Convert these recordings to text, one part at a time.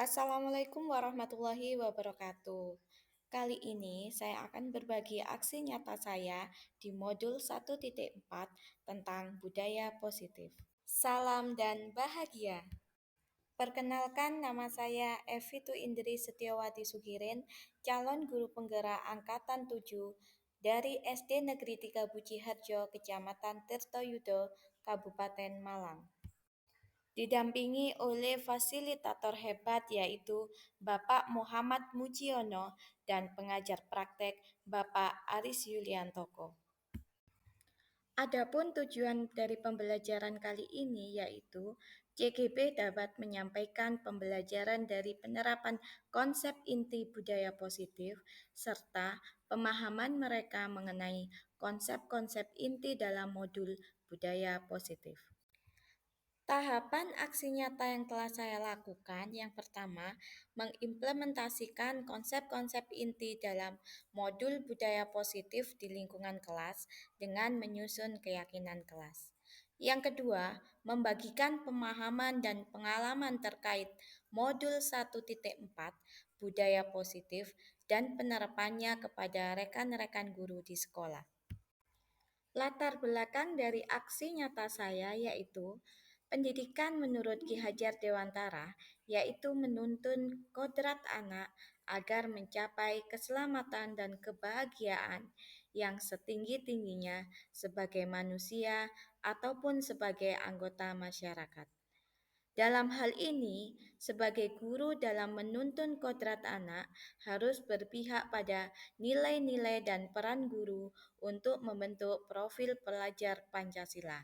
Assalamualaikum warahmatullahi wabarakatuh. Kali ini saya akan berbagi aksi nyata saya di modul 1.4 tentang budaya positif. Salam dan bahagia. Perkenalkan, nama saya Evitu Indri Setiawati Sugirin, calon guru penggerak angkatan 7 dari SD Negeri 3 Buciharjo, Kecamatan Tirtoyudo, Kabupaten Malang. Didampingi oleh fasilitator hebat yaitu Bapak Muhammad Mujiono dan pengajar praktek Bapak Aris Yuliantoko. Adapun tujuan dari pembelajaran kali ini yaitu CGP dapat menyampaikan pembelajaran dari penerapan konsep inti budaya positif serta pemahaman mereka mengenai konsep-konsep inti dalam modul budaya positif. Tahapan aksi nyata yang telah saya lakukan, yang pertama, mengimplementasikan konsep-konsep inti dalam modul budaya positif di lingkungan kelas dengan menyusun keyakinan kelas. Yang kedua, membagikan pemahaman dan pengalaman terkait modul 1.4 budaya positif dan penerapannya kepada rekan-rekan guru di sekolah. Latar belakang dari aksi nyata saya yaitu pendidikan menurut Ki Hajar Dewantara, yaitu menuntun kodrat anak agar mencapai keselamatan dan kebahagiaan yang setinggi-tingginya sebagai manusia ataupun sebagai anggota masyarakat. Dalam hal ini, sebagai guru dalam menuntun kodrat anak harus berpihak pada nilai-nilai dan peran guru untuk membentuk profil pelajar Pancasila.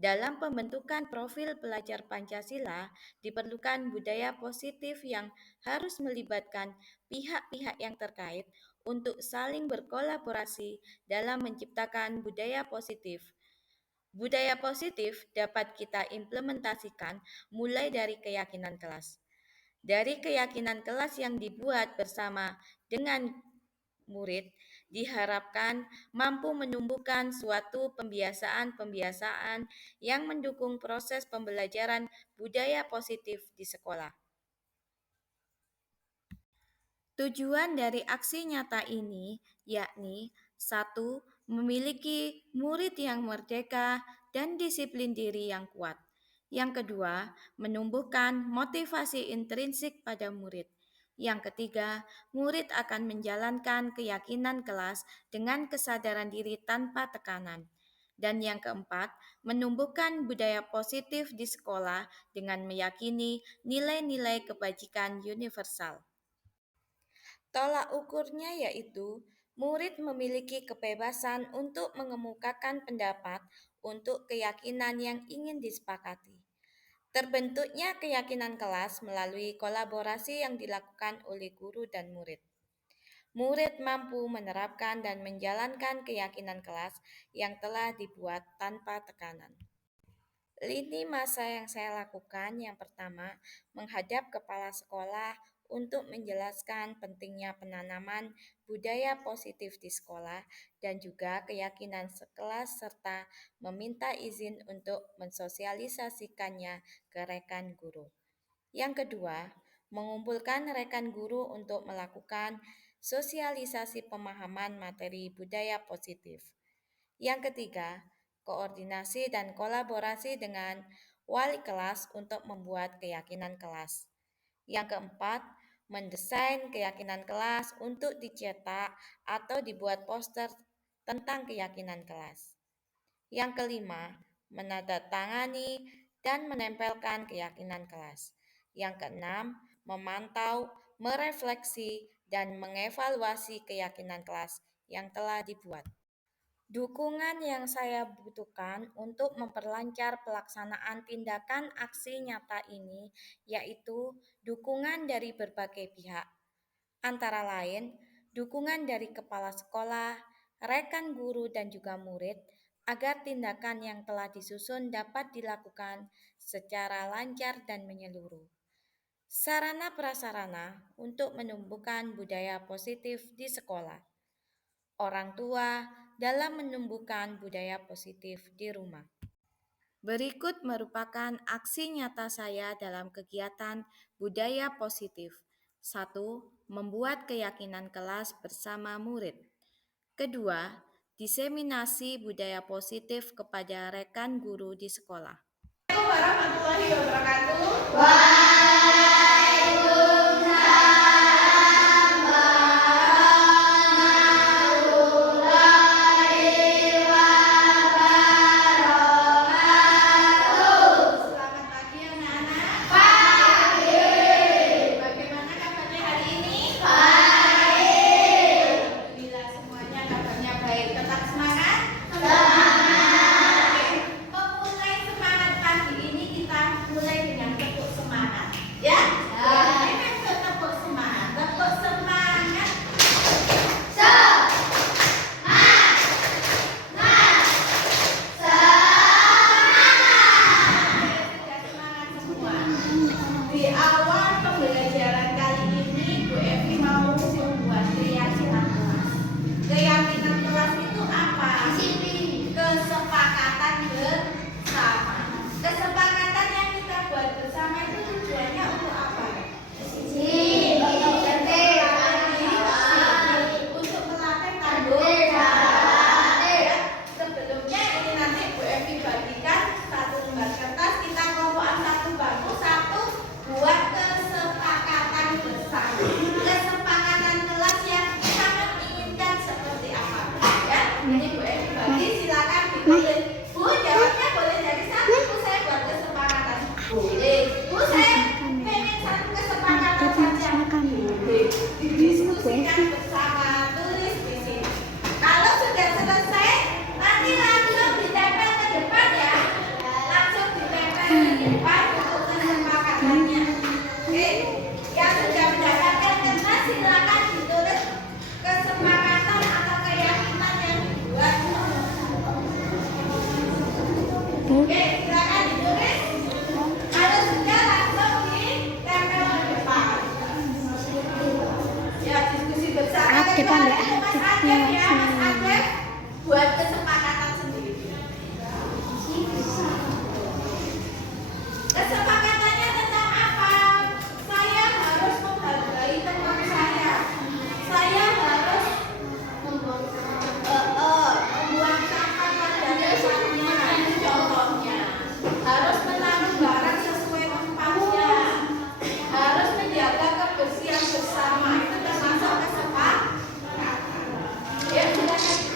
Dalam pembentukan profil pelajar Pancasila, diperlukan budaya positif yang harus melibatkan pihak-pihak yang terkait untuk saling berkolaborasi dalam menciptakan budaya positif. Budaya positif dapat kita implementasikan mulai dari keyakinan kelas. Dari keyakinan kelas yang dibuat bersama dengan murid, diharapkan mampu menumbuhkan suatu pembiasaan-pembiasaan yang mendukung proses pembelajaran budaya positif di sekolah. Tujuan dari aksi nyata ini yakni satu, memiliki murid yang merdeka dan disiplin diri yang kuat. Yang kedua, menumbuhkan motivasi intrinsik pada murid. Yang ketiga, murid akan menjalankan keyakinan kelas dengan kesadaran diri tanpa tekanan. Dan yang keempat, menumbuhkan budaya positif di sekolah dengan meyakini nilai-nilai kebajikan universal. Tolak ukurnya yaitu murid memiliki kebebasan untuk mengemukakan pendapat untuk keyakinan yang ingin disepakati. Terbentuknya keyakinan kelas melalui kolaborasi yang dilakukan oleh guru dan murid. Murid mampu menerapkan dan menjalankan keyakinan kelas yang telah dibuat tanpa tekanan. Lini masa yang saya lakukan yang pertama, menghadap kepala sekolah untuk menjelaskan pentingnya penanaman budaya positif di sekolah dan juga keyakinan sekelas serta meminta izin untuk mensosialisasikannya ke rekan guru. Yang kedua, mengumpulkan rekan guru untuk melakukan sosialisasi pemahaman materi budaya positif. Yang ketiga, koordinasi dan kolaborasi dengan wali kelas untuk membuat keyakinan kelas. Yang keempat, mendesain keyakinan kelas untuk dicetak atau dibuat poster tentang keyakinan kelas. Yang kelima, menandatangani dan menempelkan keyakinan kelas. Yang keenam, memantau, merefleksi, dan mengevaluasi keyakinan kelas yang telah dibuat. Dukungan yang saya butuhkan untuk memperlancar pelaksanaan tindakan aksi nyata ini yaitu dukungan dari berbagai pihak, antara lain dukungan dari kepala sekolah, rekan guru dan juga murid agar tindakan yang telah disusun dapat dilakukan secara lancar dan menyeluruh. Sarana prasarana untuk menumbuhkan budaya positif di sekolah. Orang tua dalam menumbuhkan budaya positif di rumah. Berikut merupakan aksi nyata saya dalam kegiatan budaya positif. 1. Membuat keyakinan kelas bersama murid. Kedua, diseminasi budaya positif kepada rekan guru di sekolah. Assalamualaikum warahmatullahi wabarakatuh. Selamat pagi anak-anak. Pagi. Bagaimana kabarnya hari ini? Baik. Alhamdulillah semuanya kabarnya baik. Tetap semangat? Semangat. Memulai semangat pagi ini kita mulai dengan tepuk semangat. Ya? Ini tepuk semangat. Tepuk semangat. Di awal pembelajaran kali ini, Bu Evi mau membuat keyakinan kelas. Keyakinan kelas itu apa? Kesepakatan bersama. Kesepakatan yang kita buat bersama itu tujuannya untuk apa? Untuk melatih tanggung jawab. Sebelumnya ini nanti Bu Evi bagikan satu lembar kertas, kita kelompokan satu bangku, satu buat kesepakatan bersama. Kesepakatan kelas yang sangat inginkan seperti apa? Ya, ini Bu Evi bagi, silakan ditulis. Bu, jawabnya boleh dari satu. Bu, saya buat kesepakatan. Boleh. Bu, saya pengen satu kesepakatan saja. Boleh. Didiskusikan bersama, tulis di sini. Kalau sudah selesai, nanti langsung ditempel ke depan ya. Langsung ditempel ke depan untuk kesepakatannya. Oke, yang sudah mendapatkan kertas silakan ditulis kesepakatan atau keyakinan yang dibuat. Oke, silakan ditulis. Kalau sudah langsung ditempel ke depan. Ya, diskusi bersama. Aktif, Anda. Mas Adep ya, Mas Adep buat kesepakatan sendiri. Kesepakatannya tentang apa? Saya harus menghargai teman saya. Saya harus membuang sampah pada tempatnya. Itu contohnya. Harus menaruh barang sesuai tempatnya. Harus menjaga kebersihan bersama. Itu termasuk kesepakatan. Ya, silakan ditulis.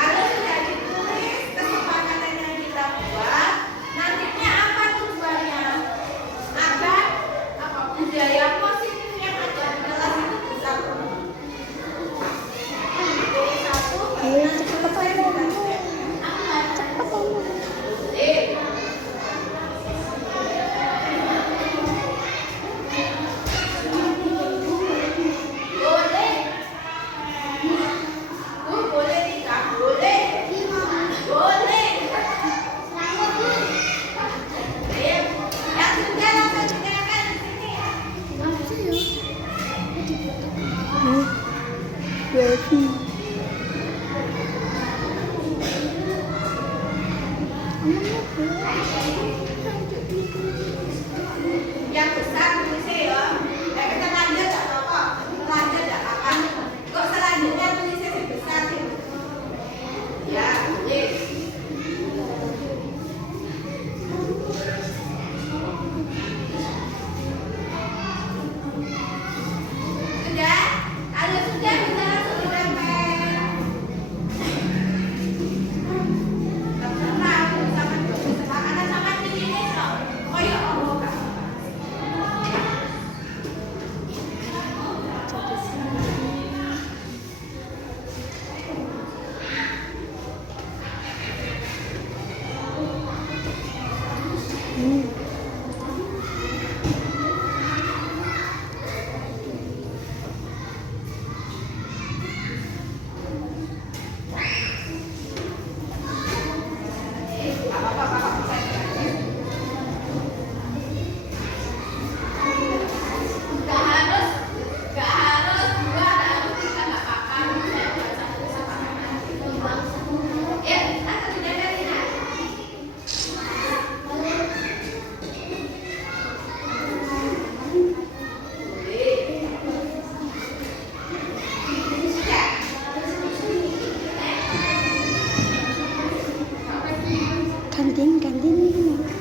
Kalau sudah ditulis kesepakatan yang kita buat, nantinya apa tujuannya? Agar budaya positif yang ada di kelas itu bisa tumbuh. Jadi satu, nanti selesai kita cek. Boleh. Boleh. Bu, boleh nikah? Boleh. Boleh. Yang sudah langsung ditanyakan di sini ya. Yang besar tulisnya ya. Kita lanjut tak apa-apa. Lanjut tak apa. Kok selanjutnya tulisnya yang besar sih? Ya, boleh. Sudah? Kalau sudah bisa langsung ditempel. Terserah, sama kesepakatan sama ini. Oh ya, Kantin ini.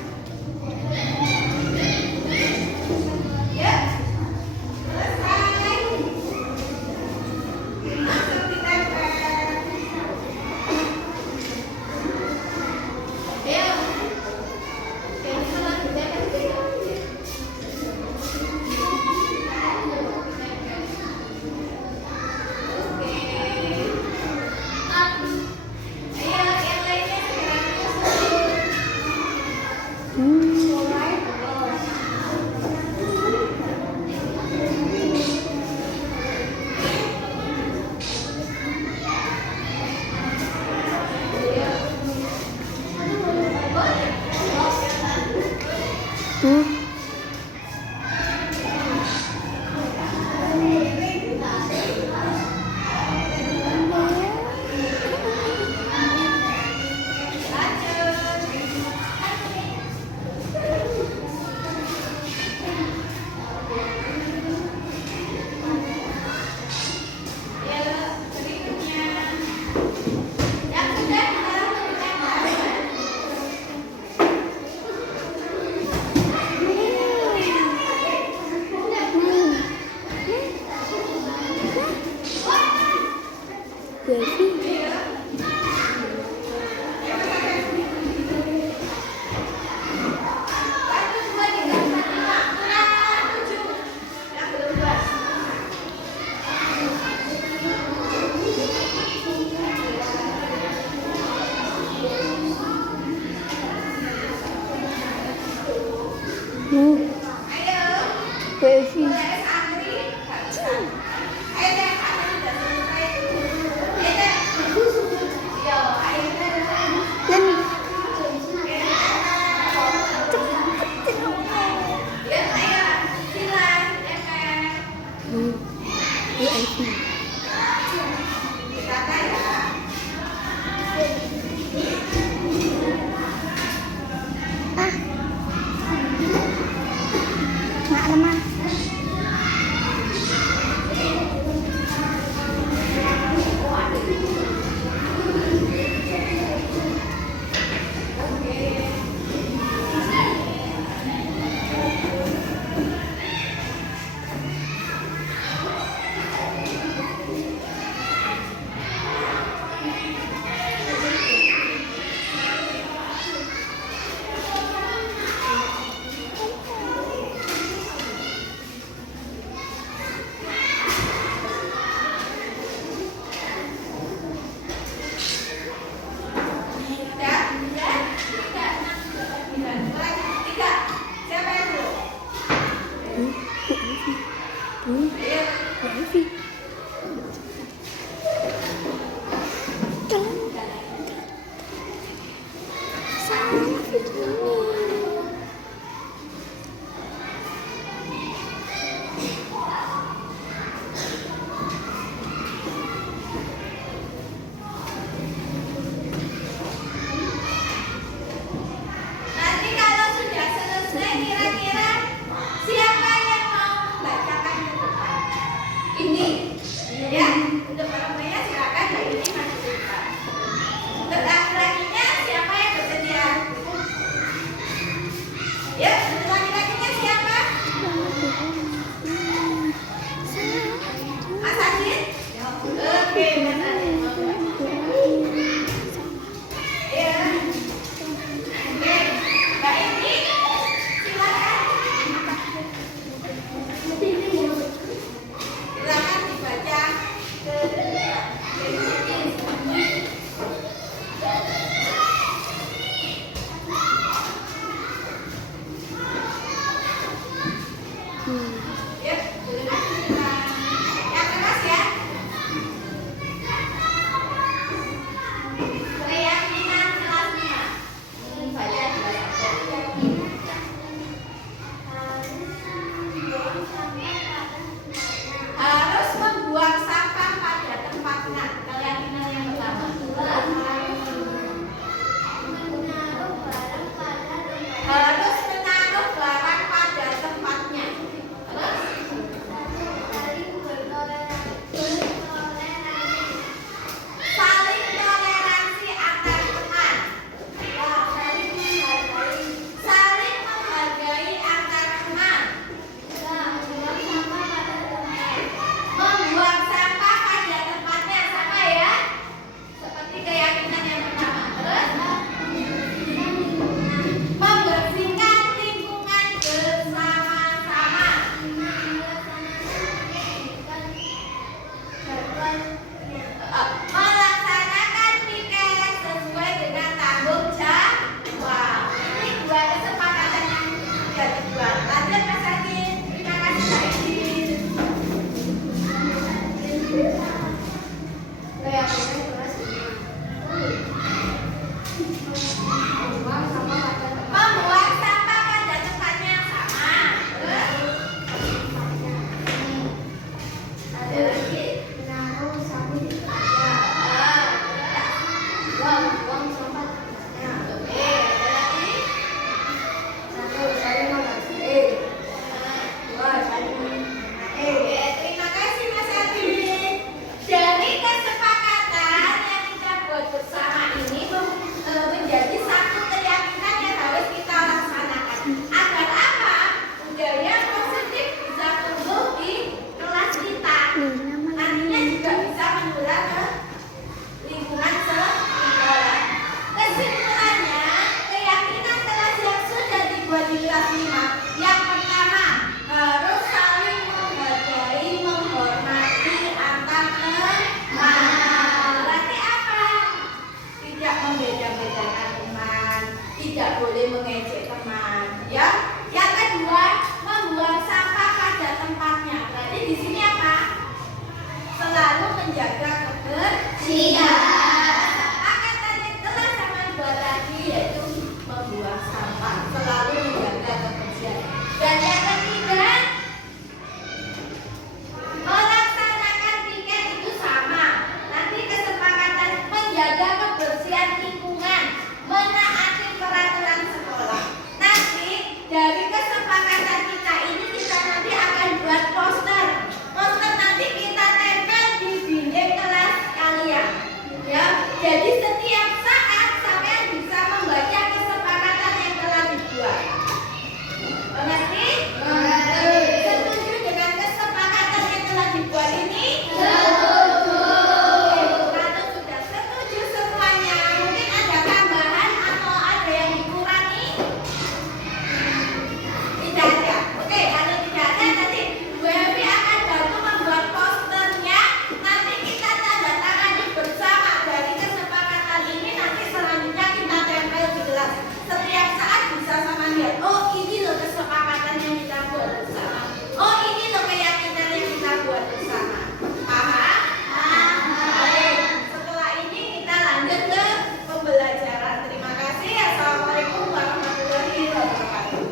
Jadi setiap saat sampean bisa membaca kesepakatan yang telah dibuat. Mengerti? Setuju dengan kesepakatan yang telah dibuat ini? Setuju. Kalau sudah setuju semuanya, mungkin ada tambahan atau ada yang dikurangi? Tidak ada. Oke, kalau tidak ada nanti Bu Evi akan bantu membuat posternya. Nanti kita tanda tangani bersama dari kesepakatan ini. Nanti selanjutnya kita tempel di kelas. Setiap saat bisa sama lihat. Oh, ini loh kesepakatan yang kita buat bersama. Oh, ini loh keyakinan yang kita buat bersama. Paham? Baik. Setelah ini kita lanjut ke pembelajaran. Terima kasih. Assalamualaikum warahmatullahi wabarakatuh.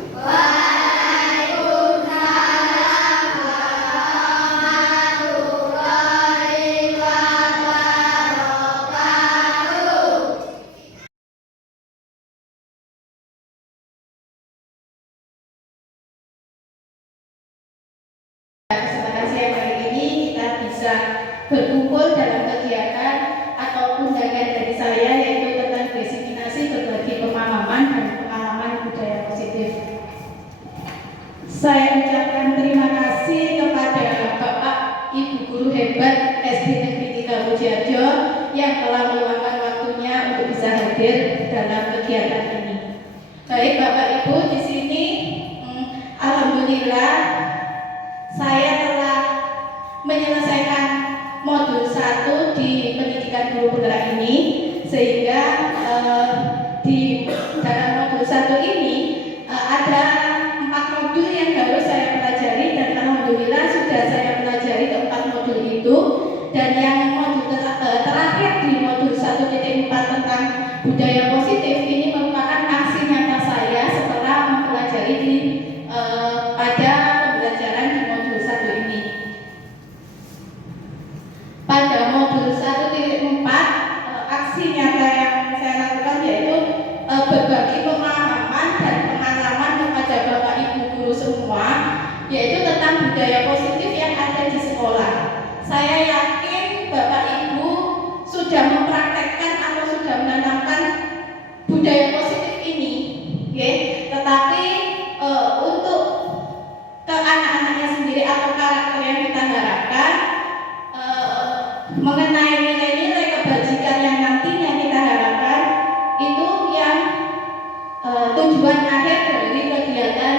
Kesempatan siang hari ini kita bisa berkumpul dalam kegiatan ataupun bagian dari saya yaitu tentang desiminasi berbagi pemahaman dan pengalaman budaya positif. Saya ucapkan terima kasih kepada Bapak Ibu Guru hebat SD Negeri 3 Bojarjo yang telah meluangkan waktunya untuk bisa hadir dalam kegiatan ini. Baik Bapak Ibu, di sini alhamdulillah saya telah menyelesaikan modul 1 di pendidikan guru penggerak ini, sehingga di dalam modul 1 ini ada 4 modul yang harus saya pelajari, dan alhamdulillah sudah saya pelajari ke-4 modul itu. Dan yang modul terakhir di modul 1.4 tentang budaya positif ini merupakan aksi nyata saya setelah mempelajari pada pembelajaran di modul 1 ini. Pada modul 1.4 aksi nyata yang saya lakukan yaitu berbagi pemahaman dan pengalaman kepada Bapak Ibu guru semua, yaitu tentang budaya positif yang ada di sekolah. Saya yakin Bapak Ibu sudah mempraktekkan atau sudah menanamkan budaya positif ini, tetapi untuk ke anak-anaknya sendiri atau karakter yang kita harapkan mengenai nilai-nilai kebajikan yang nantinya kita harapkan, itu yang tujuan akhir dari kegiatan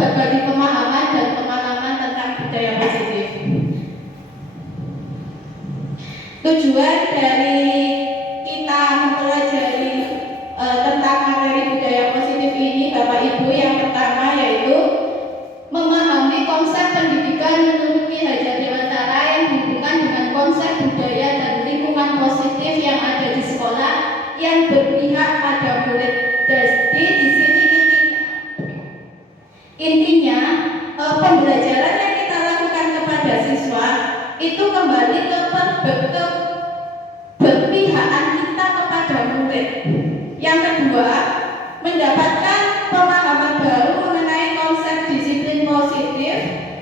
berbagi pemahaman dan pengalaman tentang budaya positif. Tujuan dari kita mempelajari tentang materi budaya positif ini Bapak Ibu, yang pertama yaitu memahami konsep pendidikan menurut Ki Hajar Dewantara yang dihubungkan dengan konsep budaya dan lingkungan positif yang ada di sekolah yang berpihak pada murid. Jadi di sini intinya pembelajaran yang kita lakukan kepada siswa itu kembali ke berpihakan kita kepada murid. Yang kedua, mendapatkan pemahaman baru mengenai konsep disiplin positif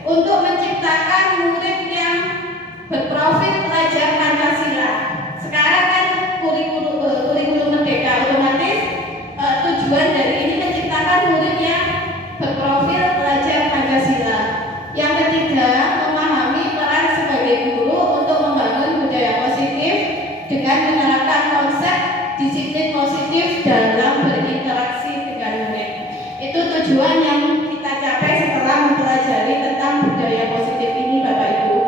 untuk menciptakan murid yang berprofil pelajar Pancasila. Sekarang kan kurikulum merdeka, otomatis tujuan dari ini menciptakan murid yang berprofil pelajar Pancasila. Yang ketiga, memahami peran sebagai guru untuk membangun budaya positif dengan menerapkan konsep disiplin positif dalam berinteraksi dengan murid. Itu tujuan yang kita capai setelah mempelajari tentang budaya positif ini Bapak Ibu.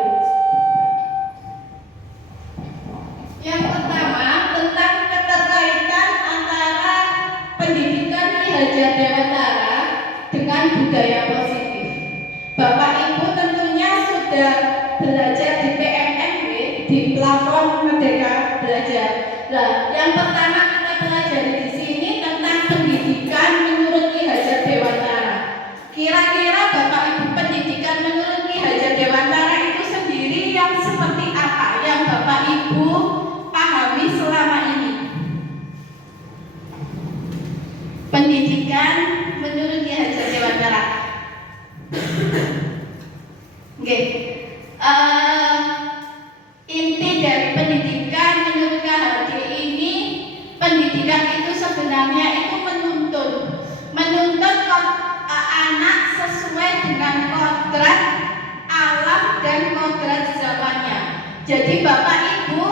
Yang pertama, tentang keterkaitan antara pendidikan Ki Hajar Dewantara dengan budaya positif. Bapak Ibu tentunya sudah belajar di PMMW, di Platform Merdeka Belajar. Nah, yang pertama kita pelajari di sini tentang pendidikan menurut Ki Hajar Dewantara. Kira-kira Bapak Ibu, pendidikan menurut Ki Hajar Dewantara itu sendiri yang seperti apa yang Bapak Ibu pahami selama ini? Pendidikan menurut Ki Hajar Dewantara. Inti dari pendidikan menurut Jadi Bapak Ibu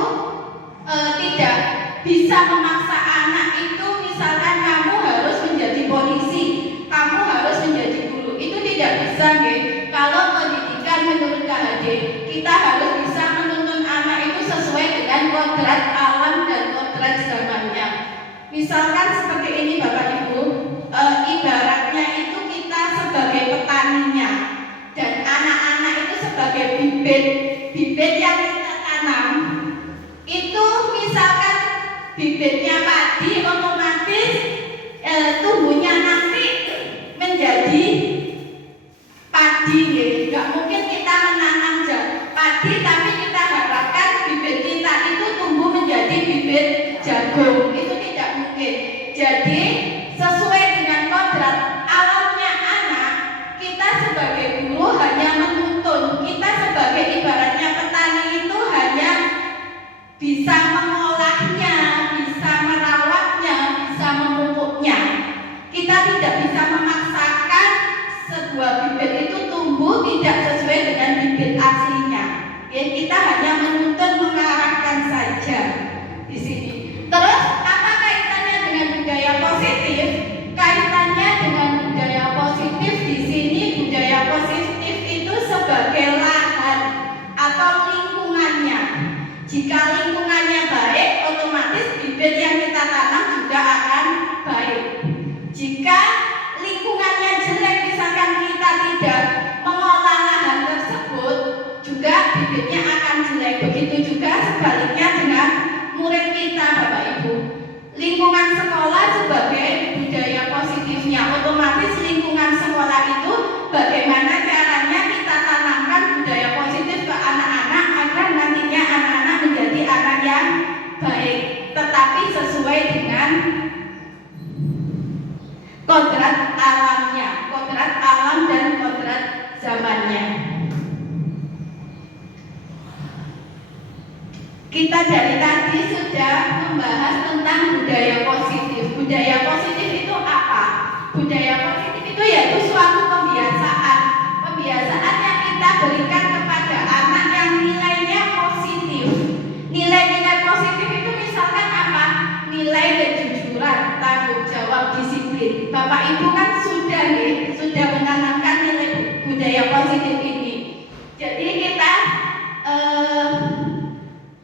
tidak bisa memaksa anak itu, misalkan kamu harus menjadi polisi, kamu harus menjadi guru. Itu tidak bisa, nggih. Kalau pendidikan menurut KHD, kita harus bisa menuntun anak itu sesuai dengan kodrat alam dan kodrat zamannya. Misalkan seperti ini Bapak Ibu, ibaratnya itu kita sebagai petaninya dan anak-anak itu sebagai bibit yang kita tanam. Itu misalkan bibitnya padi, otomatis tumbuhnya nanti menjadi padi. Nggak mungkin kita menanam padi tapi kita harapkan bibit kita itu tumbuh menjadi bibit jagung. Itu tidak mungkin. Jadi sesuai dengan kodrat alamnya anak, kita sebagai guru hanya menuntun. Kita sebagai ibaratnya petani itu hanya bisa mengolahnya, bisa merawatnya, bisa memupuknya. Kita tidak bisa memaksakan sebuah bibit itu tumbuh tidak sesuai dengan bibit aslinya. Ya, kita hanya menuntun, mengarahkan saja di sini. Terus apa kaitannya dengan budaya positif? Kaitannya dengan budaya positif di sini, budaya positif itu sebagai lahan atau lingkungannya. Jika lingkungannya baik, otomatis bibit yang kita tanam juga akan baik. Jika lingkungannya jelek, misalkan kita tidak mengolah lahan tersebut, juga bibitnya akan jelek. Begitu juga sebaliknya dengan murid kita, Bapak Ibu. Lingkungan sekolah sebagai budaya positifnya, otomatis lingkungan sekolah itu bagaimana caranya kita tanamkan budaya positif ke anak-anak agar nantinya anak-anak menjadi anak yang baik, tetapi sesuai dengan kodrat alamnya, kodrat alam dan kodrat zamannya. Kita dari tadi sudah membahas tentang budaya positif. Budaya positif itu apa? Budaya positif itu yaitu suatu kebiasaan. Kebiasaan yang kita berikan kepada anak yang nilainya positif. Nilai-nilai positif itu misalkan apa? Nilai kejujuran, tanggung jawab, disiplin. Bapak Ibu kan sudah menanamkan nilai budaya positif ini. Jadi kita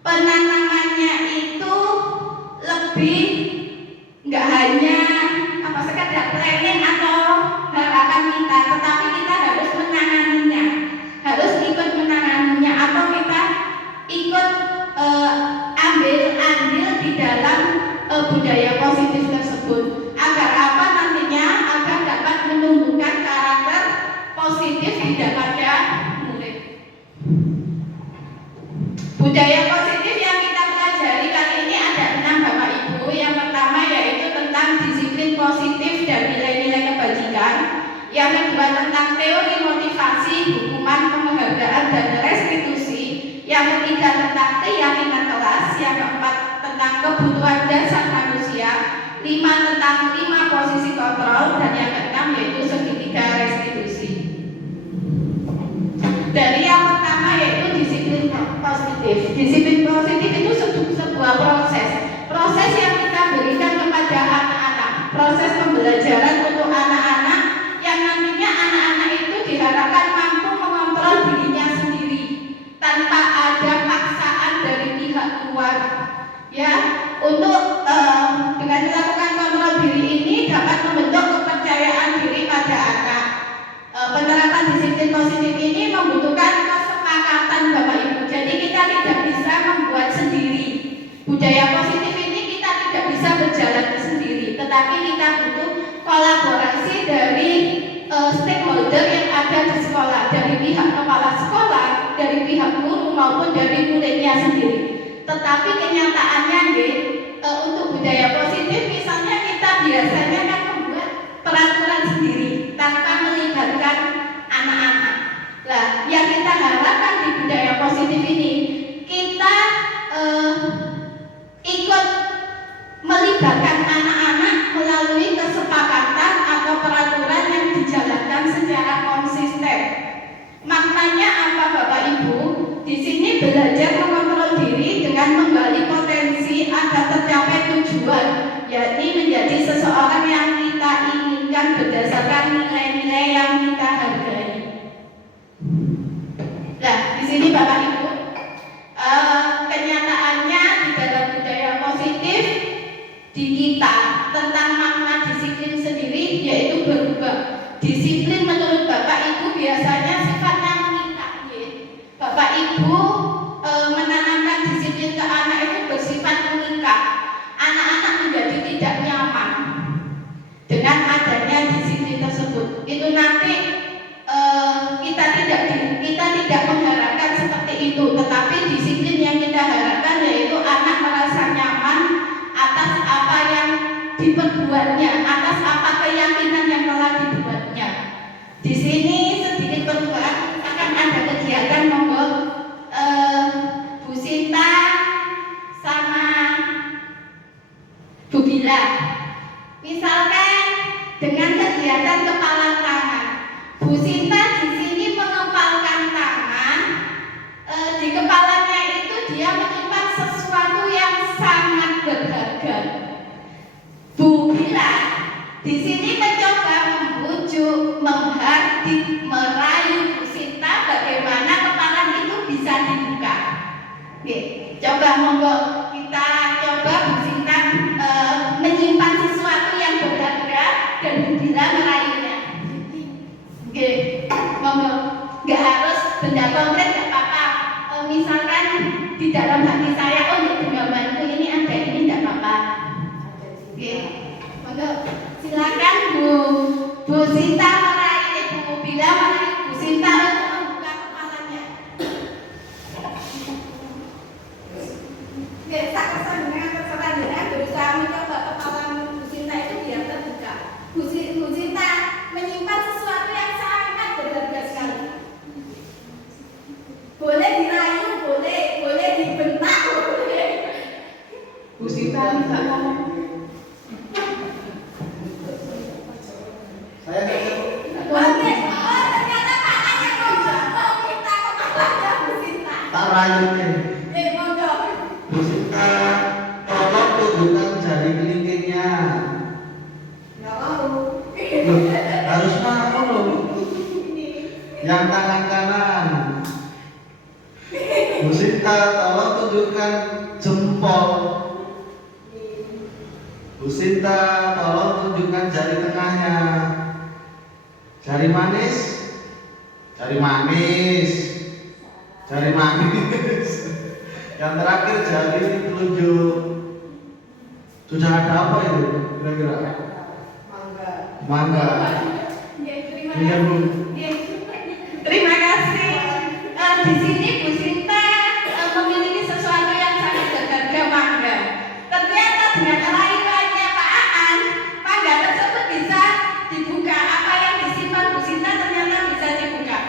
penanamannya itu lebih nggak hanya sekadar planning atau harapan kita, tetapi kita harus menanganinya, harus ikut menanganinya, atau kita ikut ambil andil di dalam budaya positif tersebut. Agar apa nantinya? Agar dapat menumbuhkan karakter positif di daripada murid. Budaya positif yang kita pelajari kali ini ada 6 Bapak Ibu. Yang pertama yaitu tentang disiplin positif dan nilai-nilai kebajikan. Yang kedua tentang teori motivasi, hukuman, penghargaan dan restitusi. Yang ketiga tentang keyakinan kelas. Yang keempat tentang kebutuhan dasar manusia. 5 tentang 5 posisi kontrol, dan yang keenam yaitu segitiga restitusi. Dari yang pertama yaitu disiplin positif. Disiplin positif itu sebuah proses yang kita berikan kepada anak-anak, proses pembelajaran untuk anak-anak yang nantinya anak-anak itu diharapkan mampu mengontrol dirinya sendiri tanpa ada paksaan dari pihak luar. Ya, untuk dengan melakukan kontrol diri ini dapat membentuk kepercayaan diri pada anak. Penerapan disiplin positif ini membutuhkan kesepakatan Bapak Ibu. Jadi kita tidak bisa membuat sendiri. Budaya positif ini kita tidak bisa berjalan sendiri, tetapi kita butuh kolaborasi dari stakeholder yang ada di sekolah, dari pihak kepala sekolah, dari pihak guru maupun dari muridnya sendiri. Tetapi kenyataannya untuk budaya positif misalnya kita biasanya kan membuat peraturan sendiri tanpa melibatkan anak-anak. Nah, yang kita harapkan di budaya positif ini kita ikut melibatkan anak-anak melalui kesepakatan atau peraturan yang dijalankan secara konsisten. Maknanya apa Bapak Ibu? Di sini belajar tujuan, yakni menjadi seseorang yang kita inginkan berdasarkan nilai-nilai yang kita hargai. Nah, di sini Bapak Ibu, kenyataannya di dalam budaya positif di kita tentang makna disiplin sendiri yaitu berubah. Disiplin menurut Bapak Ibu biasanya sifatnya mengikat. Bapak Ibu menanamkan disiplin ke anak itu bersifat mengikat. Anak-anak menjadi tidak nyaman dengan adanya disiplin tersebut. Itu nanti kita tidak mengharapkan seperti itu, tetapi disiplin yang kita harapkan yaitu anak merasa nyaman atas apa yang diperbuatnya, atas apa keyakinan yang telah dibuatnya. Di sini sedikit perubahan, akan ada kegiatan monggo Bu Sinta sama Bu Bila. Misalkan dengan kegiatan kepalan tangan, Bu Sinta di sini mengepalkan tangan, di kepalanya itu dia menyimpan sesuatu yang sangat berharga. Bu Bila di sini mencoba membujuk, menghardik, merayu Bu Sinta bagaimana kepalan itu bisa dibuka. Oke, coba monggo kita coba Bu Sinta menyimpan sesuatu yang berharga dan Bu Bila merayunya. Oke, monggo. Nggak harus benda konkret, nggak apa-apa. Misalkan di dalam hati saya, oh di genggamanku ini ada ini, nggak apa-apa. Oke, monggo. Silakan Bu Sinta meraih, Bu Bila meraih Bu Sinta untuk membuka kepalanya. Oke, saya dengan terserah berusaha mencoba kepala Bu Sinta itu biar terbuka. Bu Sinta menyimpan sesuatu yang sangat berharga sekali. Boleh dirayu, boleh dibentak, boleh. Bu Sinta misalkan. Saya nggak Oke, ternyata Pak yang mau kita kepalanya Bu Sinta. tak rayu nih. Monggo. Bu Sinta, tolong tunjukkan jari kelingkingnya. Nggak mau. Loh, harus mau loh. Yang tangan kanan. Bu Sinta, tolong tunjukkan jempol. Bu Sinta, tolong tunjukkan jari tengahnya. Jari manis, jari manis, jari manis. Yang terakhir jari telunjuk. Sudah ada apa itu kira-kira? Mangga. Iya Bu. Terima kasih. Di sini Bu Sinta memiliki sesuatu yang sangat berharga, mangga. Ternyata dengan rayuannya Pak Aan, mangga tersebut bisa dibuka. Apa yang disimpan Bu Sinta ternyata bisa dibuka.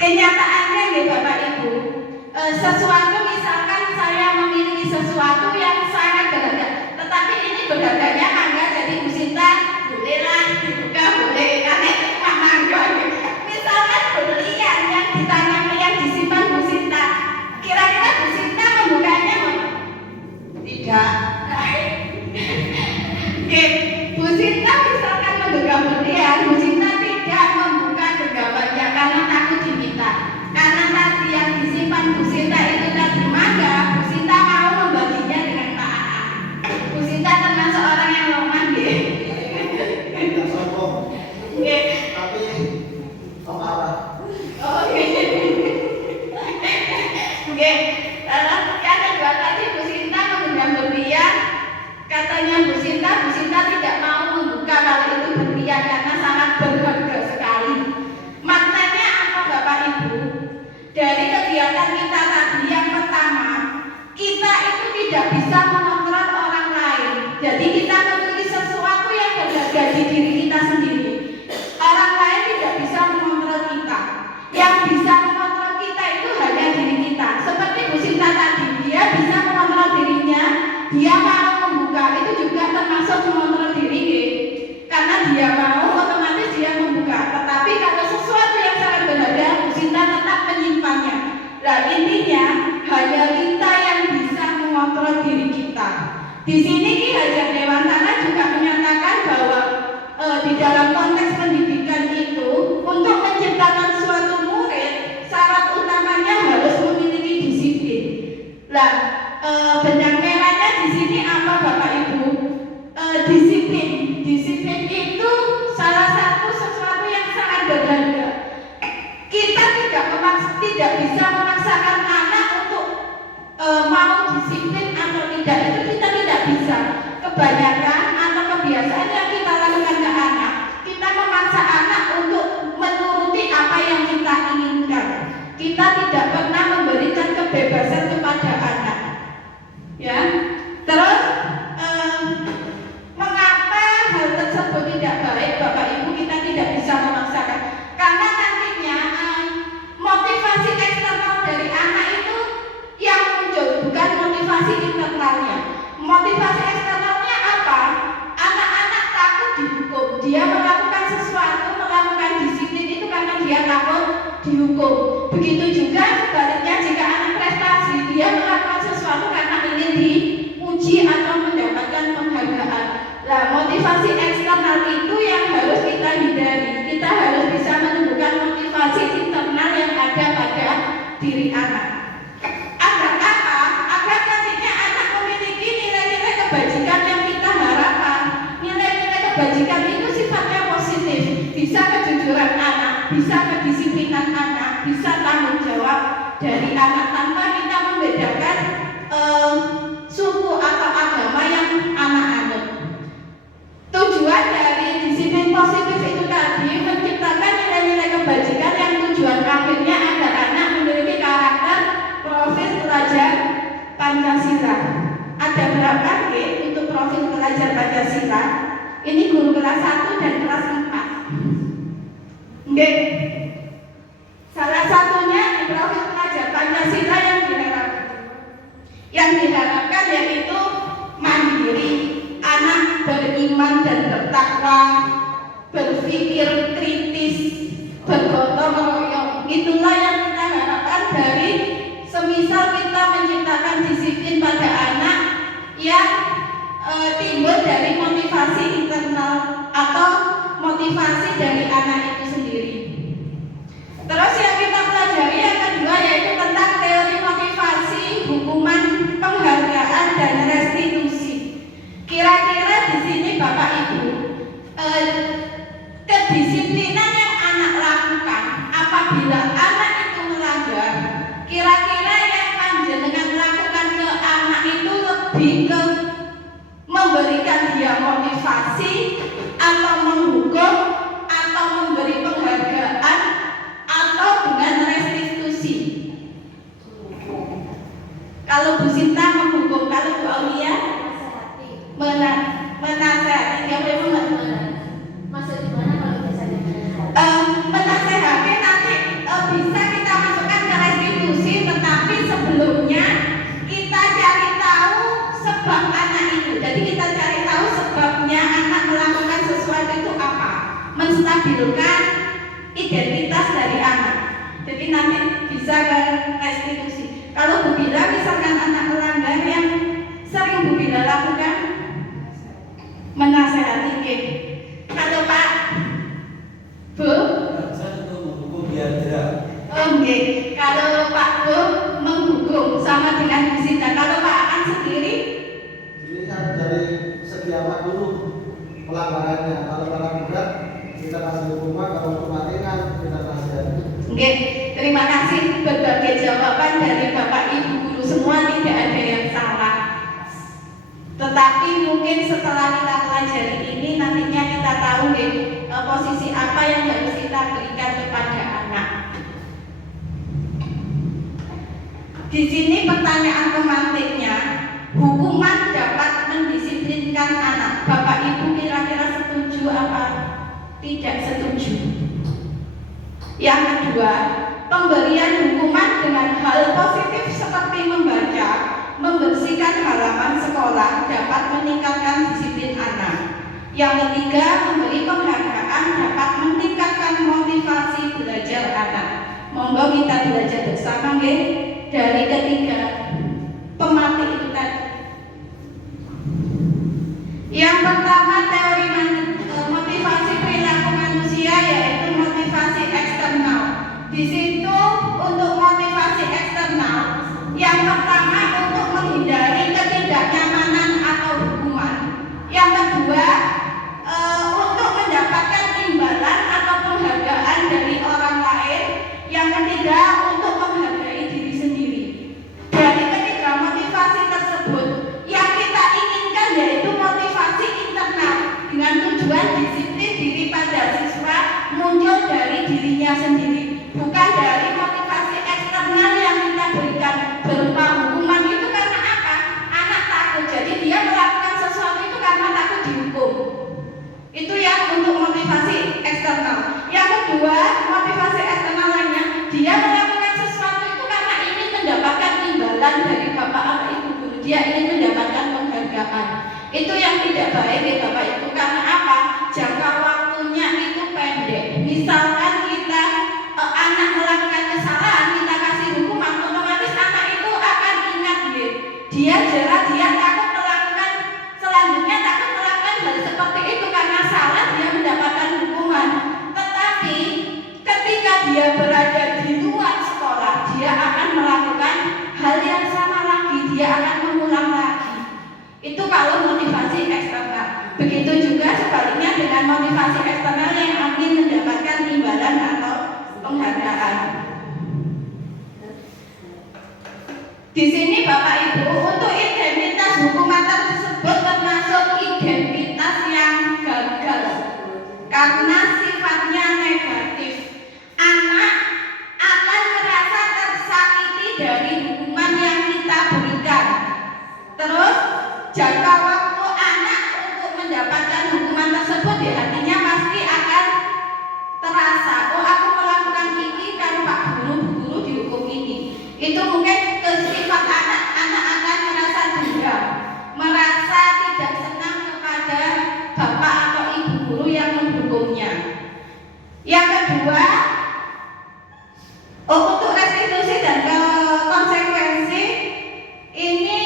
Kenyataannya nih Bapak Ibu, sesuatu misalkan saya memiliki sesuatu yang sangat berharga, tetapi ini berharganya mangga, jadi Bu Sinta bolehlah dibuka, boleh karena itu cuma mangga. Misalkan berlian yang ditanam yang disimpan Bu Sinta, kira-kira Bu Sinta membukanya tidak. Oke, Bu Sinta misalkan menggenggam berlian, Bu Sinta tidak membuka genggamannya karena takut diminta. Karena tadi yang disimpan Bu Sinta itu tadi mangga, Bu Sinta mau membaginya dengan Pak Aan. Bu Sinta termasuk orang yang lemah, Tidak sombong. Oke. Tapi pemarah. Oke. Oke. Yang kedua tadi Bu Sinta menggenggam berlian, katanya Bu Sinta tidak mau membuka kalau itu berlian karena sangat berharga sekali. Maknanya apa Bapak Ibu? Dari kegiatan kita tadi yang pertama, kita itu tidak bisa mengontrol orang lain. Jadi kita memiliki sesuatu yang berharga di diri kita sendiri. Orang lain tidak bisa mengontrol kita. Yang bisa mengontrol kita itu hanya diri kita. Seperti Bu Sinta tadi, dia bisa mengontrol dirinya. Dia mau membuka, itu juga termasuk mengontrol diri. Karena dia mau, otomatis dia membuka. Tetapi kalau sesuatu yang sangat berharga, Bu Sinta tetap menyimpannya. Nah intinya hanya kita yang bisa mengontrol diri kita. Di sini Ki Hajar Dewantara juga menyatakan bahwa di dalam konteks pendidikan itu untuk menciptakan suatu murid syarat utamanya harus memiliki disiplin. Nah, benang merahnya di sini apa Bapak Ibu? Disiplin. Disiplin itu salah satu sesuatu yang sangat berharga. Kita tidak bisa memaksakan anak untuk mau disiplin atau tidak, itu kita tidak bisa. Kebanyakan atau kebiasaan yang kita lakukan ke anak, kita memaksa anak untuk menuruti apa yang kita inginkan. Kita tidak pernah memberikan kebebasan kepada anak. Ya, terus mengapa hal tersebut tidak baik, Bapak Ibu? Kita tidak bisa memaksakan, karena nantinya motivasi eksternal dari anak itu yang muncul, bukan motivasi internalnya. Motivasi eksternalnya apa? Anak-anak takut dihukum. Dia melakukan sesuatu, melakukan disiplin itu karena dia takut dihukum. Begitu juga sebaliknya, jika anak prestasi, dia melakukan sesuatu karena ingin diuji atau mendapatkan penghargaan. Nah, motivasi eksternal itu yang harus kita hindari. Kita harus bisa menemukan motivasi internal yang ada pada diri anak. Agar apa? Agar nantinya anak memiliki nilai-nilai kebajikan yang kita harapkan. Nilai-nilai kebajikan itu sifatnya positif. Bisa kejujuran anak, bisa kedisiplinan anak, bisa tanggung jawab dari anak tanpa kita membedakan suku atau agama yang anak anut. Tujuan dari disiplin positif itu tadi menciptakan nilai-nilai kebajikan yang tujuan akhirnya agar anak memiliki karakter profil pelajar Pancasila. Ada berapa untuk profil pelajar Pancasila? Ini guru kelas 1 dan kelas 4. Oke. Salah satunya di profil pelajar Pancasila yang diharapkan yaitu mandiri, anak beriman dan bertakwa, berpikir kritis, bergotong royong. Itulah yang kita harapkan dari semisal kita menciptakan disiplin pada anak yang timbul dari motivasi internal atau motivasi dari anak itu sendiri. Terus yang kita pelajari yang kedua yaitu tentang teori motivasi, hukuman, penghargaan dan restitusi. Kira-kira di sini Bapak Ibu, kedisiplinan yang anak lakukan apabila anak itu melanggar, kira-kira yang panjenengan lakukan ke anak itu lebih ke memberikan dia motivasi atau menghukum atau memberi penghargaan atau dengan restitusi. Kalau Bu Sinta menghukum, kalau Bu Aulia menasehati. Dia memang Masuk di mana kalau biasanya menasehati nanti bisa kita masukkan ke restitusi, tetapi sebelumnya kita cari tahu sebab anak itu. Jadi kita cari tahu sebabnya anak melakukan sesuatu itu apa, menstabilkan identitas dari anak. Jadi nanti bisa ke restitusi. Kalau Bu Bila misalkan anak melanggar, yang sering Bu Bila lakukan menasehati. Kalau Pak Bu, Saya untuk menghukum biar tidak. oke. Kalau Pak Bu menghukum sama dengan Bu Sinta. Kalau Pak Aan sendiri, Ini kan dari segi apa dulu pelanggarannya. Kalau pelanggaran berat kita kasih hukuman, kalau hukuman ringan kita kasih. oke. Terima kasih berbagai jawaban dari Bapak Ibu guru semua, tidak ada yang salah. Tetapi mungkin setelah kita pelajari ini nantinya kita tahu posisi apa yang harus kita berikan kepada anak. Di sini pertanyaan pemantiknya, hukuman dapat mendisiplinkan anak. Bapak Ibu kira-kira setuju apa tidak setuju? Yang kedua, pemberian hukuman dengan hal positif seperti membaca, membersihkan halaman sekolah dapat meningkatkan disiplin anak. Yang ketiga, memberi penghargaan dapat meningkatkan motivasi belajar anak. Monggo kita belajar bersama dari ketiga pemantik itu tadi. Yang pertama teori motivasi perilaku manusia yaitu motivasi eksternal. Di situ untuk motivasi eksternal yang pertama untuk menghindari ketidaknyamanan atau hukuman. Yang kedua untuk mendapatkan imbalan atau penghargaan dari orang lain. Yang ketiga untuk menghargai diri sendiri. Dari ketiga motivasi tersebut yang kita inginkan yaitu motivasi internal dengan tujuan disiplin diri pada siswa muncul dari dirinya sendiri, bukan dari motivasi eksternal yang kita berikan berupa hukuman. Itu karena apa? Anak takut, jadi dia melakukan sesuatu itu karena takut dihukum. Itu yang untuk motivasi eksternal. Yang kedua, motivasi eksternal lainnya, dia melakukan sesuatu itu karena ingin mendapatkan imbalan dari bapak atau ibu guru. Dia ingin mendapatkan penghargaan. Itu yang tidak baik ya Bapak Ibu. Karena apa? Jangka waktunya itu pendek. Misalkan kita anak melakukan kesalahan, kita kasih hukuman, otomatis anak itu akan ingat dia jerah, dia takut melakukan selanjutnya, takut melakukan hal seperti itu karena salah, dia mendapatkan hukuman. Tetapi ketika dia berada di luar sekolah, dia akan melakukan hal yang sama lagi, dia akan mengulang lagi. Itu kalau motivasi eksternal. Begitu juga sebaliknya dengan motivasi eksternal yang ingin mendapatkan imbalan atau penghargaan. Di sini Bapak Ibu, untuk identitas hukuman tersebut termasuk identitas yang gagal karena sifatnya negatif. Anak akan merasa tersakiti dari hukuman yang kita berikan. Terus jangka waktu anak untuk mendapatkan hukuman tersebut di hatinya pasti akan terasa, oh aku melakukan ini karena Pak Guru dihukum ini. Itu mungkin sifat anak akan merasa dendam, merasa tidak senang kepada bapak atau ibu guru yang menghukumnya. Yang kedua, untuk restitusi dan konsekuensi ini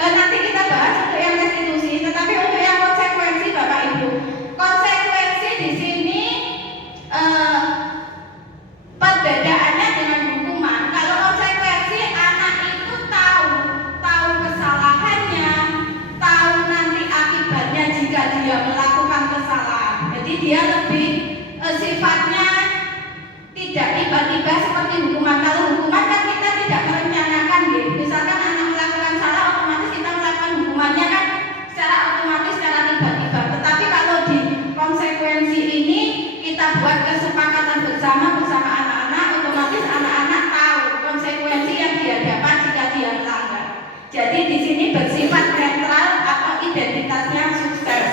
nanti kita bahas untuk yang restitusi, tetapi untuk yang konsekuensi Bapak Ibu, konsekuensi di sini perbedaannya dengan hukuman. Kalau konsekuensi anak itu tahu kesalahannya, tahu nanti akibatnya jika dia melakukan kesalahan. Jadi dia lebih sifatnya tidak tiba-tiba seperti hukuman. Kalau hukuman kan kita tidak merencanakan, gitu. Misalkan anak melakukan salah, otomatis kita melakukan hukumannya kan secara otomatis, secara tiba-tiba. Tetapi kalau di konsekuensi ini kita buat kesepakatan bersama anak-anak, otomatis anak-anak tahu konsekuensi yang dia dapat jika dia melanggar. Jadi di sini bersifat netral atau identitasnya sukses.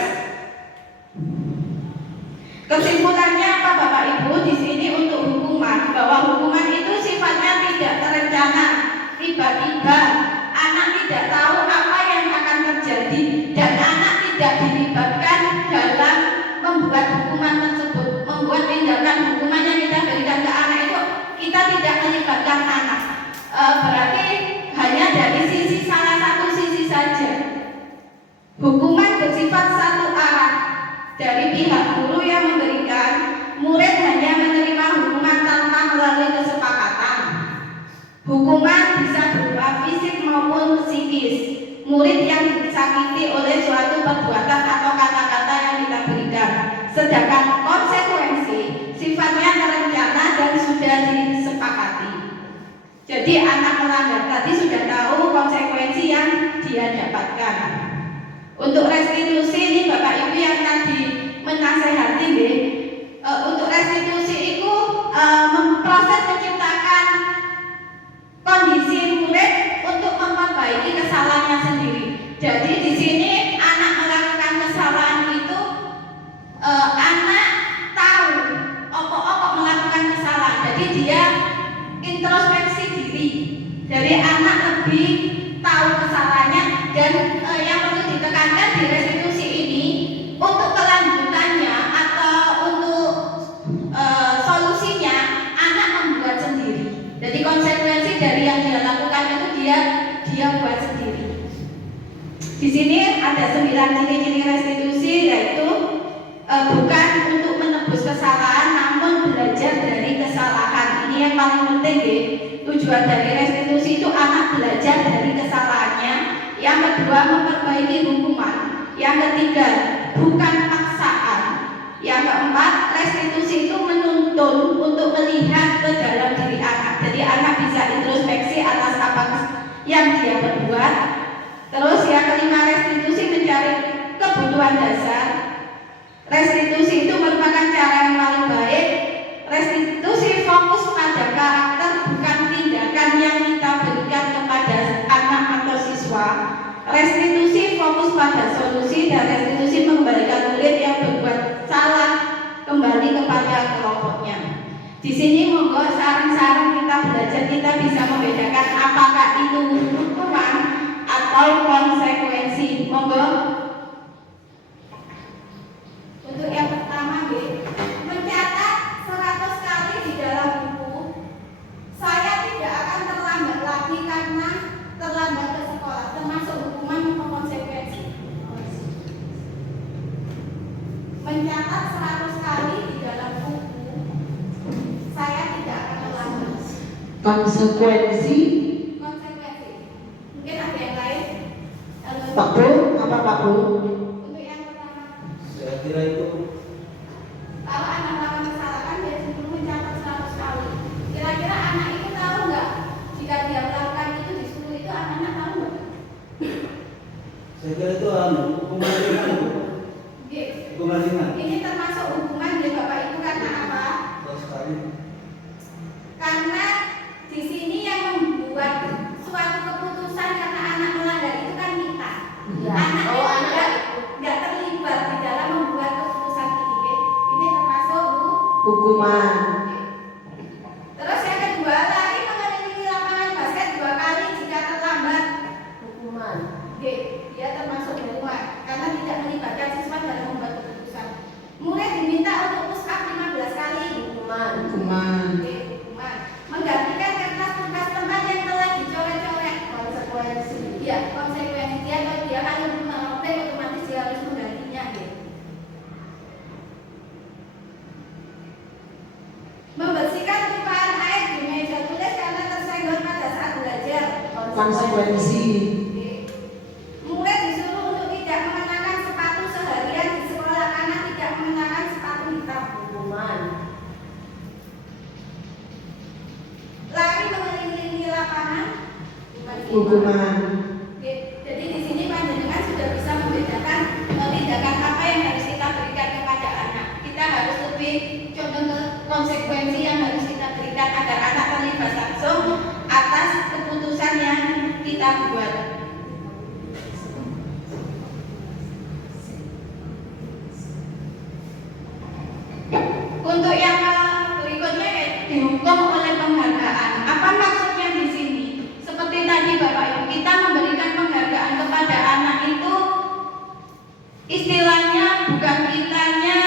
Kesimpulannya apa Bapak Ibu? Di sini untuk hukuman, bahwa hukuman itu sifatnya tidak terencana, tiba-tiba. Anak tidak tahu apa yang akan terjadi dan anak tidak dilibatkan dalam membuat hukuman tersebut, membuat tindakan hukuman yang kita berikan ke anak itu kita tidak melibatkan anak. Berarti hanya dari sisi salah satu sisi saja. Hukuman bersifat satu arah. Dari pihak guru yang memberikan, murid hanya menerima hukuman tanpa melalui kesepakatan. Hukuman bisa berupa fisik maupun psikis. Murid yang disakiti oleh suatu perbuatan atau kata-kata yang kita berikan. Sedangkan konsekuensi sifatnya terencana dan sudah disepakati. Jadi anak melanggar tadi sudah tahu konsekuensi yang dia dapatkan. Untuk restitusi ini Bapak Ibu yang tadi menasehati, untuk restitusi itu proses menciptakan kondisi murid untuk memperbaiki kesalahannya sendiri. Jadi di sini anak melakukan kesalahan itu anak tahu okok melakukan kesalahan. Jadi dia introspeksi diri. Jadi anak lebih tahu kesalahannya dan yang perlu ditekankan di restitusi ini untuk kelanjutannya atau untuk solusinya anak membuat sendiri. Jadi konsekuensi dari yang dia lakukan itu dia buat sendiri. Di sini ada 9 ciri-ciri restitusi, yaitu bukan untuk menebus kesalahan, namun belajar dari kesalahan. Ini yang paling penting ya. Tujuan dari restitusi itu anak belajar dari kesalahannya. Yang kedua, memperbaiki hukuman. Yang ketiga, bukan paksaan. Yang keempat, restitusi itu menuntun untuk melihat ke dalam diri anak. Jadi anak bisa introspeksi atas apa yang dia perbuat. Terus yang kelima, restitusi mencari kebutuhan dasar. Restitusi itu merupakan cara yang paling baik. Restitusi fokus pada karakter, bukan tindakan yang kita berikan kepada anak atau siswa. Restitusi fokus pada solusi, dan restitusi mengembalikan murid yang berbuat salah kembali kepada kelompoknya. Di sini monggo sarang-sarang kita belajar, kita bisa membedakan apakah itu hukuman atau konsekuensi. Monggo. Untuk yang pertama, mencatat 100 kali di dalam buku. Saya tidak akan terlambat lagi karena terlambat ke sekolah, termasuk hukuman atau konsekuensi. Mencatat 100 kali di dalam buku. Saya tidak akan terlambat. Konsekuensi. Konsekuensi. Mungkin ada yang lain? Pak Bu, apa Pak Bu? Untuk yang pertama, Saya kira itu kalau anak melakukan kesalahan dia disuruh mencatat 100 kali. Kira-kira anak itu tahu nggak jika dia melakukan itu disuruh itu, anak-anak tahu nggak? saya kira itu hukuman ringan. Oke. Hukuman ringan. Ini termasuk hukuman ya Bapak Ibu, karena apa? Terus sekali. Karena di sini yang membuat suatu keputusan karena anak melanggar itu kan kita. Ya. Anak Oh, anak nggak terlibat di dalam membuat keputusan ini. Oke? Ini termasuk Hukuman. Terus yang kedua, lari mengelilingi lapangan basket 2 kali jika terlambat. hukuman. Oke, dia termasuk hukuman karena tidak melibatkan siswa dalam membuat keputusan. Murid diminta untuk push up 15 kali. Hukuman. Hukuman. Oke, hukuman. Menggantikan kertas tugas teman yang telah dicoret-coret. Konsekuensi. Ya, konsekuensi dia kalau dia kalau menolak otomatis dia harus menggantinya. Gitu. Membersihkan tumpahan air di meja tulis karena tersenggol pada saat belajar. Konsekuensi. Murid disuruh untuk tidak mengenakan sepatu seharian di sekolah karena tidak mengenakan sepatu hitam. Hukuman. Lari mengelilingi lapangan. Hukuman. Oke, jadi di sini panjenengan sudah bisa membedakan tindakan apa yang harus kita berikan kepada anak. Kita harus lebih condong ke konsekuensi yang harus kita berikan agar anak terlibat langsung atas keputusan yang kita buat. Untuk yang berikutnya dihukum oleh penghargaan. Apa maksudnya di sini? Seperti tadi Bapak Ibu, kita memberikan penghargaan kepada anak itu istilahnya bukan kitanya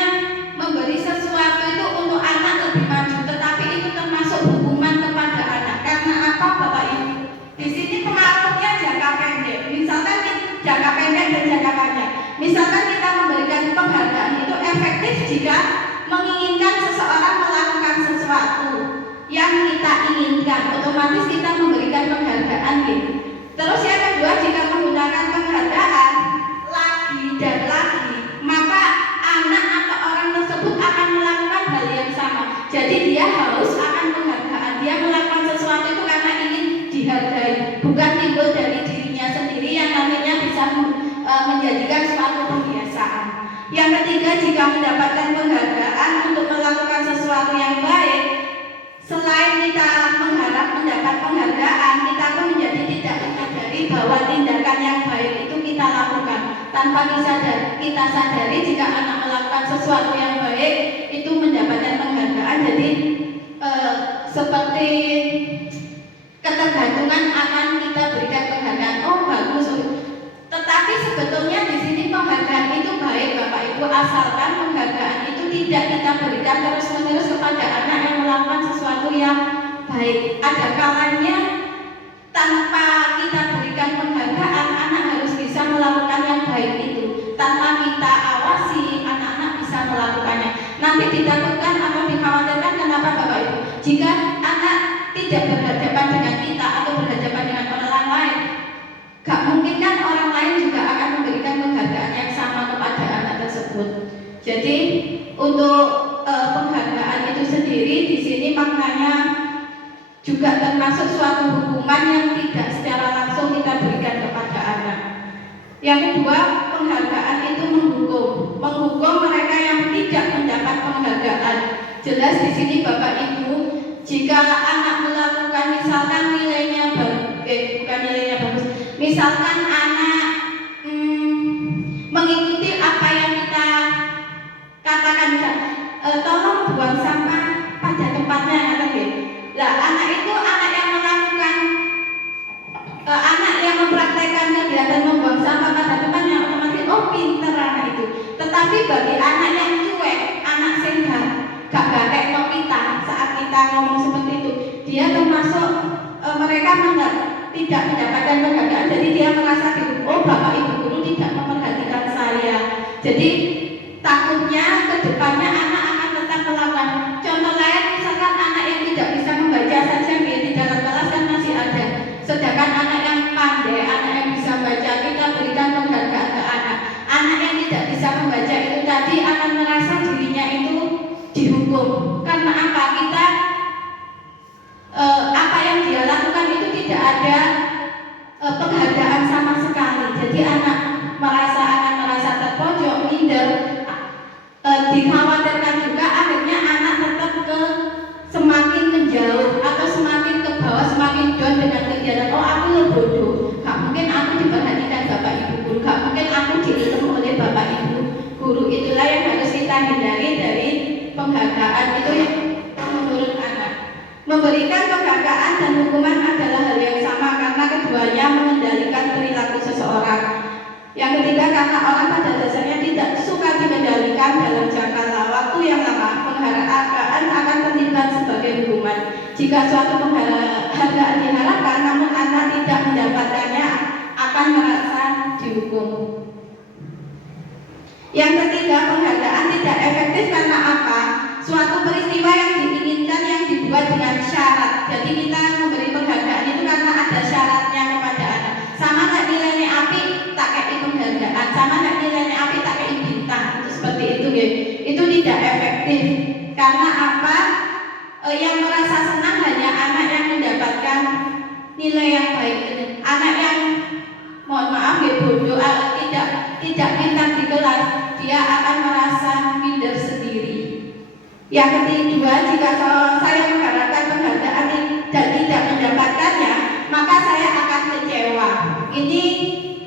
memberi sesuatu itu untuk anak lebih maju, tetapi itu termasuk hukuman kepada anak. Karena apa Bapak Ibu? Di sini pengaruhnya jangka pendek. Misalkan jangka pendek dan jangka panjang. Misalkan kita memberikan penghargaan itu efektif jika menginginkan seseorang melakukan sesuatu yang kita inginkan, otomatis kita memberikan penghargaan gitu. Terus yang kedua, jika menggunakan penghargaan lagi dan lagi, maka anak atau orang tersebut akan melakukan hal yang sama. Jadi dia haus akan penghargaan. Dia melakukan sesuatu itu karena ingin dihargai, bukan timbul dari dirinya sendiri yang nantinya bisa menjadikan suatu kebiasaan. Yang ketiga, jika mendapatkan penghargaan untuk melakukan sesuatu yang baik, selain kita mengharap mendapat penghargaan, kita pun menjadi tidak menyadari bahwa tindakan yang baik itu kita lakukan tanpa kita sadari jika anak melakukan sesuatu yang baik itu mendapatkan penghargaan. Jadi seperti ketergantungan akan kita berikan penghargaan. Oh bagus. Tetapi sebetulnya di sini penghargaan itu baik Bapak Ibu, asalkan penghargaan itu tidak kita berikan terus-menerus kepada anak yang melakukan sesuatu yang baik. Ada kalanya tanpa kita berikan penghargaan, anak harus bisa melakukan Yang kedua, penghargaan itu menghukum mereka yang tidak mendapat penghargaan. Jelas di sini Bapak Ibu, jika anak melakukan misalkan bukan nilainya bagus, misalkan anak mengikuti apa yang kita katakan, tolong buang sampah pada tempatnya, lah anak itu anak yang melakukan anak yang mempraktekkan kegiatan membuang sampah pada tempatnya, otomatis pinter anak itu. Tetapi bagi anak yang cuek, anak sehingga gak gatek no kita saat kita ngomong seperti itu, dia termasuk mereka tidak mendapatkan penghargaan. Jadi dia merasa bapak ibu guru tidak memperhatikan saya. Jadi takutnya ke depannya anak akan tetap melakukan. Contoh lain, misalkan anak yang tidak bisa membaca saja di dalam kelas kan masih ada. Sedangkan anak yang pandai, anak yang bisa baca, kita berikan penghargaan ke anak. Anak yang tidak bisa membaca itu tadi akan merasa dirinya itu dihukum. Karena apa? Kita apa yang dia lakukan itu tidak ada penghargaan sama sekali. Jadi anak merasa terpojok, minder, dikhawatirkan juga akhirnya anak tetap semakin menjauh atau semakin ke bawah, semakin down dengan kegiatan. Aku lo bodoh, gak mungkin aku diperhatikan bapak ibu guru, gak mungkin aku diilham oleh bapak ibu guru. Itulah yang harus kita hindari dari penghargaan itu yang menurut anak. Memberikan penghargaan dan hukuman adalah hal yang sama karena keduanya mengendalikan perilaku seseorang. Yang ketiga, karena orang pada dasarnya tidak suka dikendalikan dalam jangka waktu yang lama, penghargaan akan terlibat sebagai hukuman. Jika suatu penghargaan diharapkan namun anak tidak mendapatkannya, akan merasa dihukum. Yang ketiga, penghargaan tidak efektif karena apa? Suatu peristiwa yang diinginkan yang dibuat dengan syarat. Jadi kita memberi penghargaan itu karena ada syaratnya kepada anak. Sama nggak nilainya api, tak kayak penghargaan. Sama nggak nilainya api, tak kayak bintang. Itu seperti itu, gitu. Itu tidak efektif. Karena apa? Yang merasa senang hanya anak yang mendapatkan nilai yang baik. Anak yang mohon maaf bodoh, tidak pintar di kelas, dia akan merasa minder sendiri. Yang kedua, jika saya mengharapkan penghargaan dan tidak mendapatkannya, maka saya akan kecewa. Ini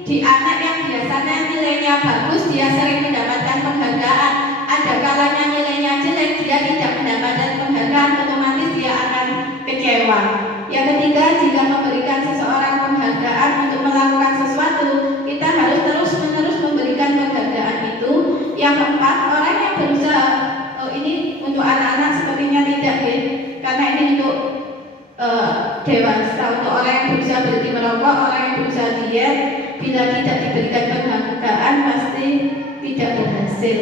di anak yang biasanya nilainya bagus, dia sering mendapatkan penghargaan. Ada kalanya nilainya jelek, dia tidak mendapatkan penghargaan, otomatis dia akan kecewa. Yang ketiga, jika memberikan seseorang penghargaan untuk melakukan sesuatu, kita harus terus-menerus memberikan penghargaan itu. Yang keempat, orang yang berusaha, ini untuk anak-anak sepertinya tidak, karena ini untuk dewasa. Untuk orang yang berusaha berhenti merokok, orang yang berusaha diet, bila tidak diberikan penghargaan pasti tidak berhasil.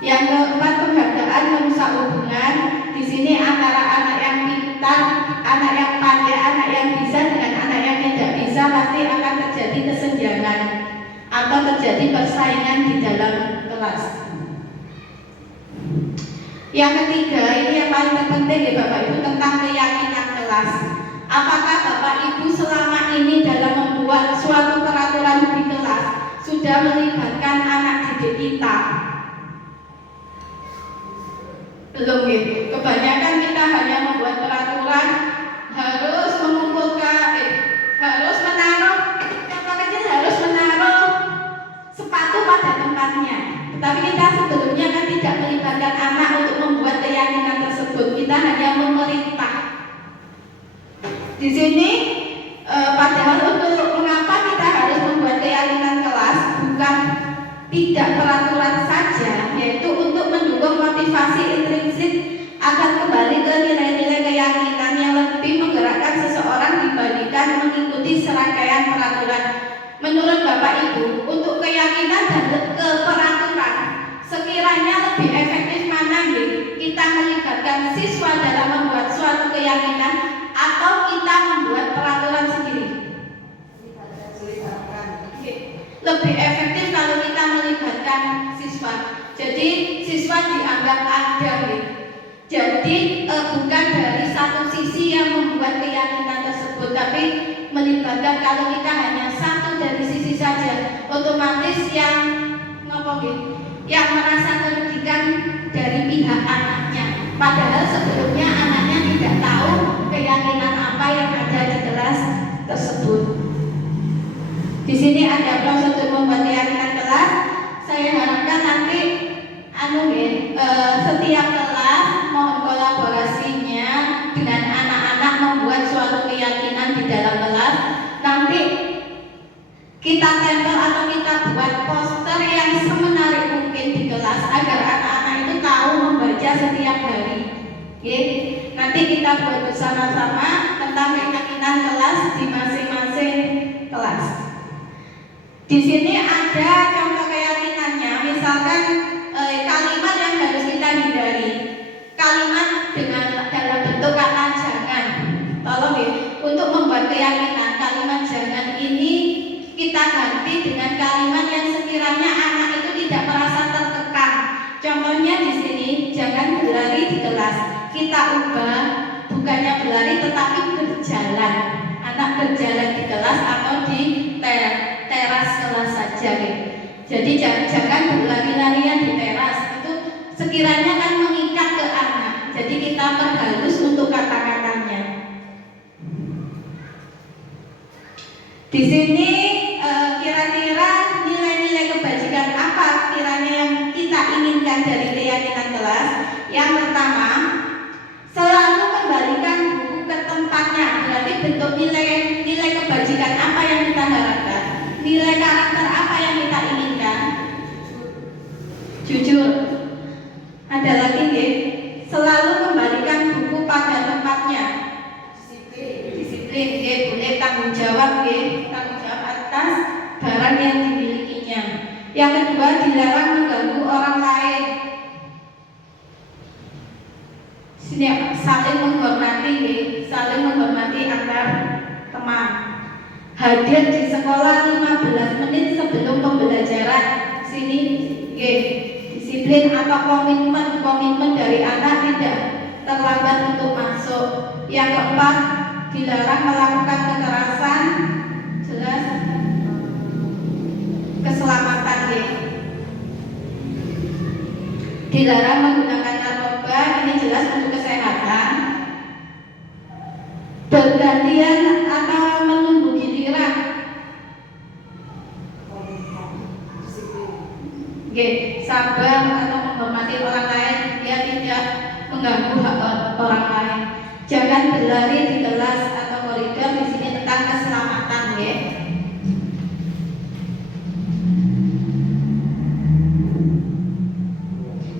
Yang keempat, penghargaan merusak hubungan. Di sini antara anak yang pintar, anak yang pandai, anak yang bisa dengan anak yang tidak bisa, pasti akan terjadi kesenjangan atau terjadi persaingan di dalam kelas. Yang ketiga, ini yang paling terpenting ya Bapak Ibu, tentang keyakinan kelas. Apakah Bapak Ibu selama ini dalam membuat suatu peraturan di kelas sudah melibatkan anak didik kita? Belum ya. Kebanyakan kita hanya membuat peraturan harus mengumpulkan, harus menaruh, contoh kecil harus menaruh sepatu pada tempatnya. Tapi kita sebelumnya kan tidak melibatkan anak untuk membuat keyakinan tersebut. Kita hanya memerintah. Di sini padahal untuk mengapa kita harus membuat keyakinan kelas, bukan tidak peraturan saja, yaitu untuk mendukung motivasi intrinsik agar kembali ke nilai-nilai keyakinan yang lebih menggerakkan seseorang dibandingkan mengikuti serangkaian peraturan. Menurut Bapak Ibu, untuk keyakinan dan keperaturan sekiranya lebih efektif mana nih? Kita melibatkan siswa dalam membuat suatu keyakinan atau kita membuat peraturan sendiri? Lebih efektif kalau kita melibatkan siswa. Jadi siswa dianggap ada nih. Jadi bukan dari satu sisi yang membuat keyakinan tersebut, tapi melibatkan. Kalau kita hanya satu dari sisi saja, psikologis yang yang merasa merugikan dari pihak anaknya. Padahal sebelumnya anaknya tidak tahu keyakinan apa yang ada di kelas tersebut. Di sini ada prosedur membuat keyakinan kelas. Saya harapkan nanti setiap kelas mohon kolaborasinya dengan anak-anak membuat suatu keyakinan di dalam kelas. Nanti kita tempel atau kita buat poster yang semenarik mungkin di kelas agar anak-anak itu tahu membaca setiap hari. Nanti kita buat bersama-sama tentang keyakinan kelas di masing-masing kelas. Di sini ada contoh keyakinannya, misalkan kalimat yang harus kita hindari, kalimat dalam bentuk kata jangan. Tolong ya, untuk membuat keyakinan kalimat jangan ini kita ganti dengan kalimat yang sekiranya anak itu tidak merasa tertekan. Contohnya di sini, jangan berlari di kelas. Kita ubah bukannya berlari tetapi berjalan. Anak berjalan di kelas atau di teras kelas saja. Jadi jangan berlari-larian di teras. Itu sekiranya kan mengikat ke anak. Jadi kita perhalus untuk kata-katanya. Di sini kira-kira nilai-nilai kebajikan apa kiranya yang kita inginkan dari keyakinan kelas? Yang pertama, selalu kembalikan buku ke tempatnya. Berarti bentuk nilai kebajikan apa yang kita harapkan? Nilai karakter apa yang kita inginkan? Jujur. Ada lagi nggih? Selalu kembalikan buku pada tempatnya. Disiplin nggih, boleh tanggung jawab nggih, tanggung jawab atas barang yang dimilikinya. Yang kedua, dilarang mengganggu orang lain. Sini saling menghormati nggih, saling menghormati antar teman. Hadir di sekolah 15 menit sebelum pembelajaran. Sini nggih, disiplin atau komitmen dari anak tidak terlambat untuk masuk. Yang keempat, dilarang melakukan kekerasan, jelas keselamatan ya. Dilarang menggunakan narkoba, ini jelas untuk kesehatan. Bergantian atau menunggu giliran. Sabar atau menghormati orang lain, dia tidak mengganggu hak orang lain. Jangan berlari di kelas atau koridor. Di sini tentang keselamatan ya.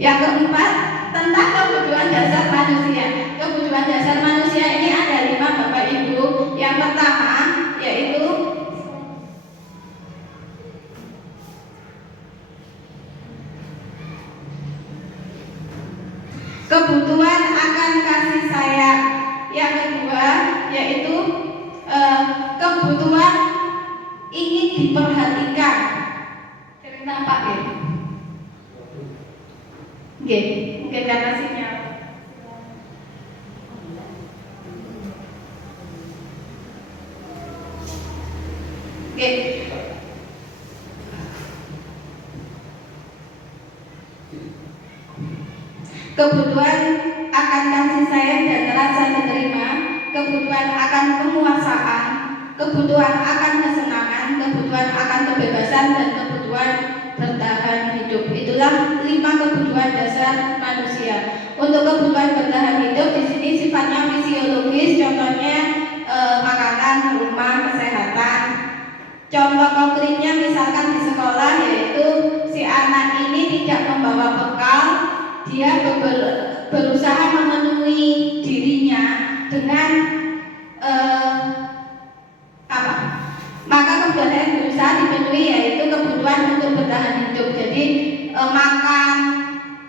Yang keempat, tentang kebutuhan dasar manusia. Kebutuhan dasar manusia ini ada 5 Bapak Ibu. Yang pertama yaitu kebutuhan akan kasih sayang. Yang kedua yaitu kebutuhan ingin diperhatikan. Kenapa ya? Mungkin karena sinyal. Kebutuhan akan kasih sayang dan rasa diterima, kebutuhan akan penguasaan, kebutuhan akan kesenangan, kebutuhan akan kebebasan, dan kebutuhan bertahan hidup. Itulah 5 kebutuhan dasar manusia. Untuk kebutuhan bertahan hidup di sini sifatnya fisiologis, contohnya makanan, rumah, kesehatan. Contoh konkretnya misalkan di sekolah yaitu si anak ini tidak membawa bekal. Dia berusaha memenuhi dirinya dengan maka kebutuhan yang berusaha dipenuhi yaitu kebutuhan untuk bertahan hidup. Jadi makan,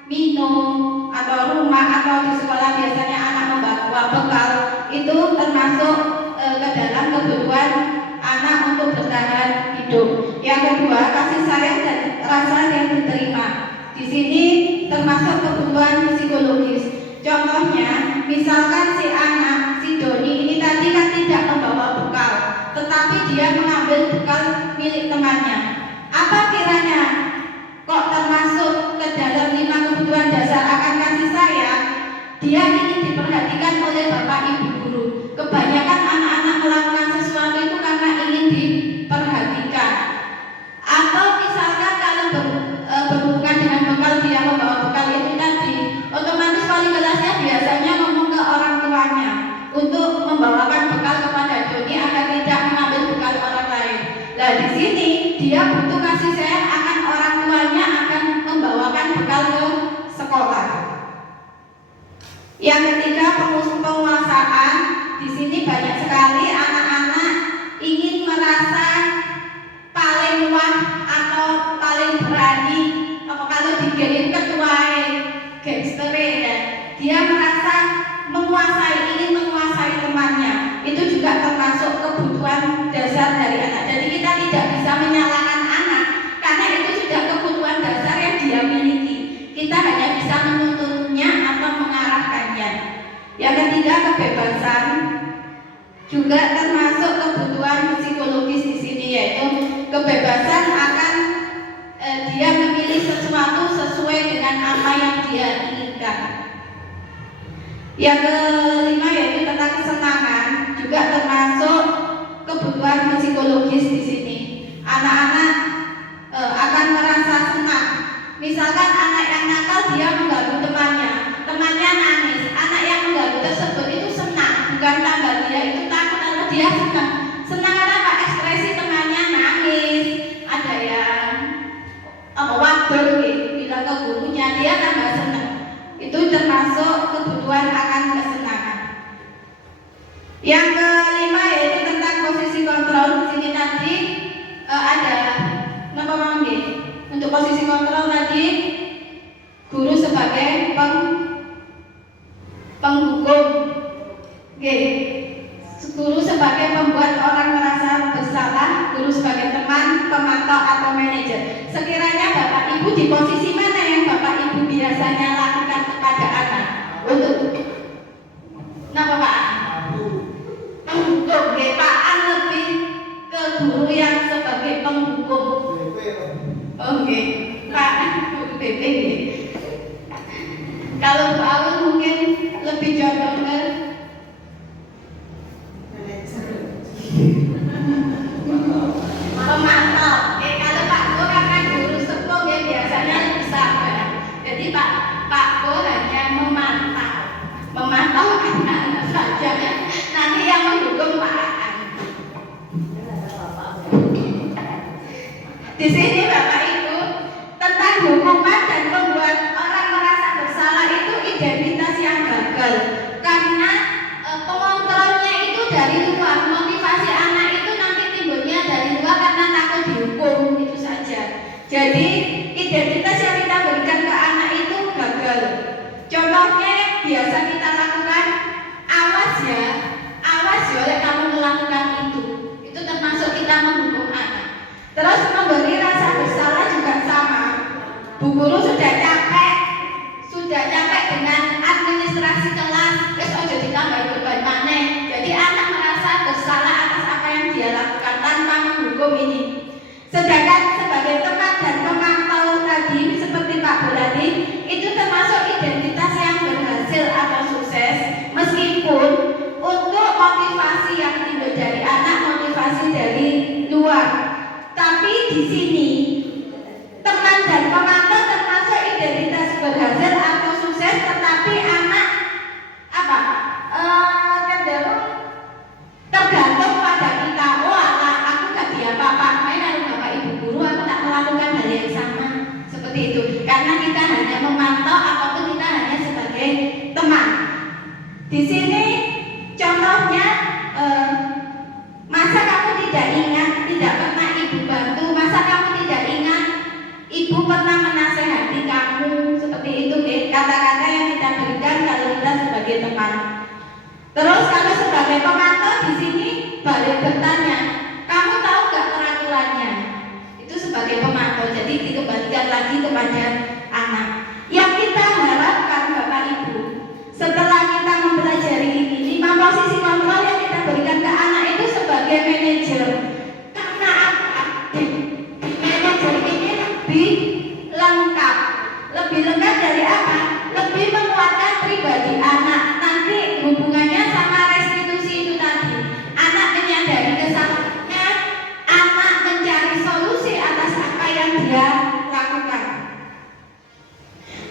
minum, atau rumah, atau di sekolah biasanya anak membawa bekal, itu termasuk ke dalam kebutuhan anak untuk bertahan hidup. Yang kedua, kasih sayang dan rasa yang diterima. Di sini termasuk kebutuhan psikologis. Contohnya, misalkan si anak, si Doni ini tadi kan tidak membawa bekal, tetapi dia mengambil bekal milik temannya. Apa kira dia butuh kasih sayang akan orang tuanya, akan membawakan bekal ke sekolah. Yang ketiga, penguasaan. Di sini banyak sekali anak-anak ingin merasa paling wah atau paling berani. Kalau dikirim ketua gangster ya, dia merasa ingin menguasai temannya. Itu juga termasuk kebutuhan dasar dari anak. Jadi kita tidak bisa menyalahkan anak karena itu sudah kebutuhan dasar yang dia miliki. Kita hanya bisa menuntunnya atau mengarahkannya. Yang ketiga, kebebasan juga termasuk kebutuhan psikologis di sini, yaitu kebebasan akan dia memilih sesuatu sesuai dengan apa yang dia inginkan. Yang kelima yaitu tentang kesenangan, juga termasuk kebutuhan psikologis di sini. Anak-anak akan merasa senang. Misalkan anak yang nakal dia mengganggu temannya nangis. Anak yang mengganggu tersebut itu senang, bukan tambah dia itu takut atau dia senang. Senang apa? Ekspresi temannya nangis, ada yang waduh bilang ke gurunya, dia tambah senang. Itu termasuk kebutuhan akan kesenangan. Yang kelima yaitu tentang posisi kontrol. Di sini nanti ada nama manggil. Untuk posisi kontrol tadi guru sebagai penghukum. Guru sebagai pembuat orang merasa bersalah, guru sebagai teman, pemantau atau manajer. Sekiranya Bapak Ibu di posisi mana yang Bapak Ibu biasanya lakukan kepada anak? Untuk kenapa Pak? Penghukum. Pak An lebih ke guru yang sebagai penghukum. Oke, Pak guru BP. Kalau Bu Aul mungkin lebih condong ke pemantau. Kalau Pak Bo karena guru sepuh biasanya lebih sabar. Jadi Pak Bo hanya memantau anak-anak saja. Nanti yang mendukung Pak An. Di sini Bapak Ibu tentang hukuman dan membuat orang merasa bersalah itu identitas yang gagal karena pengontrolnya itu dari luar. Motivasi anak itu nanti timbulnya dari luar karena takut dihukum, itu saja. Jadi identitas yang kita berikan ke anak itu gagal. Contohnya biasa kita lakukan, awas ya kamu melakukan itu termasuk kita menghukum anak. Terus memberi rasa bersalah juga sama. Bu guru sudah capek dengan administrasi kelas, terus ojo ditambah beban maneh. Jadi anak merasa bersalah atas apa yang dia lakukan tanpa menghukum ini. Sedangkan sebagai teman dan pemantau tadi seperti Pak Buladi, itu termasuk identitas yang berhasil atau sukses, meskipun untuk motivasi yang timbul dari anak, motivasi dari luar. Tapi di sini teman dan pemantau termasuk identitas berhasil atau sukses, tetapi anak cenderung tergantung pada kita. Oh anak aku gak diapa-apa, main Bapak Ibu guru aku tak melakukan hal yang sama seperti itu. Karena kita hanya memantau ataupun kita hanya sebagai teman. Di sini contohnya masa kamu tidak ingat, tidak pernah ibu bantu, masa kamu tidak ingat ibu pernah menasehati kamu, seperti itu kata-kata yang kita berikan kalau kita sebagai teman. Terus kalau sebagai pemantau di sini balik bertanya, kamu tahu gak peraturannya? Itu sebagai pemantau, jadi dikembalikan lagi kepada anak. Yang kita harapkan Bapak Ibu, setelah kita mempelajari ini, 5 posisi kontrol yang kita berikan ke anak itu sebagai manajer. Karena apa? Manajer ini lebih lengkap dari apa? Lebih menguatkan pribadi anak. Nanti hubungannya sama restitusi itu tadi. Anak menyadari kesalahannya, anak mencari solusi atas apa yang dia lakukan.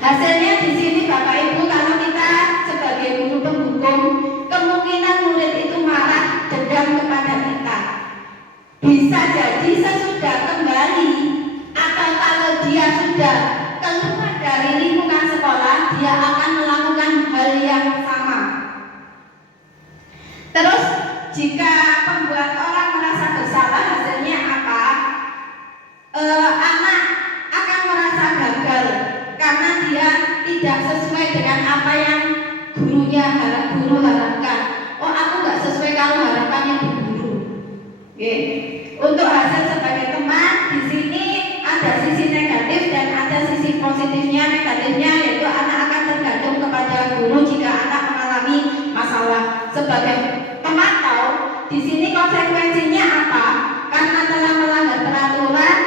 Hasilnya di sini Bapak Ibu, kalau kita sebagai guru penghukum, kemungkinan murid itu marah, dendam kepada kita. Bisa jadi sesudah kembali positifnya, negatifnya, yaitu anak akan tergantung kepada guru jika anak mengalami masalah. Sebagai pemantau, di sini konsekuensinya apa? Karena telah melanggar peraturan,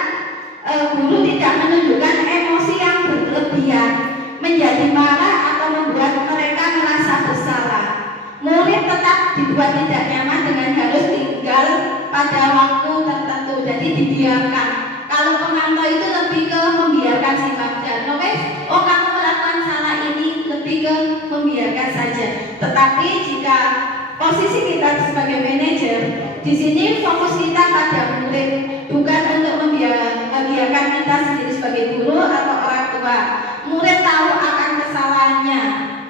guru tidak menunjukkan emosi yang berlebihan, menjadi marah atau membuat mereka merasa bersalah. Murid tetap dibuat tidak nyaman dengan harus tinggal pada waktu tertentu, jadi dibiarkan. Kalau pemantau itu lebih ke membiarkan si dan oh kamu melakukan salah ini, lebih ke membiarkan saja. Tetapi jika posisi kita sebagai manajer, di sini fokus kita pada murid, bukan untuk membiarkan kita sendiri sebagai guru atau orang tua. Murid tahu akan kesalahannya.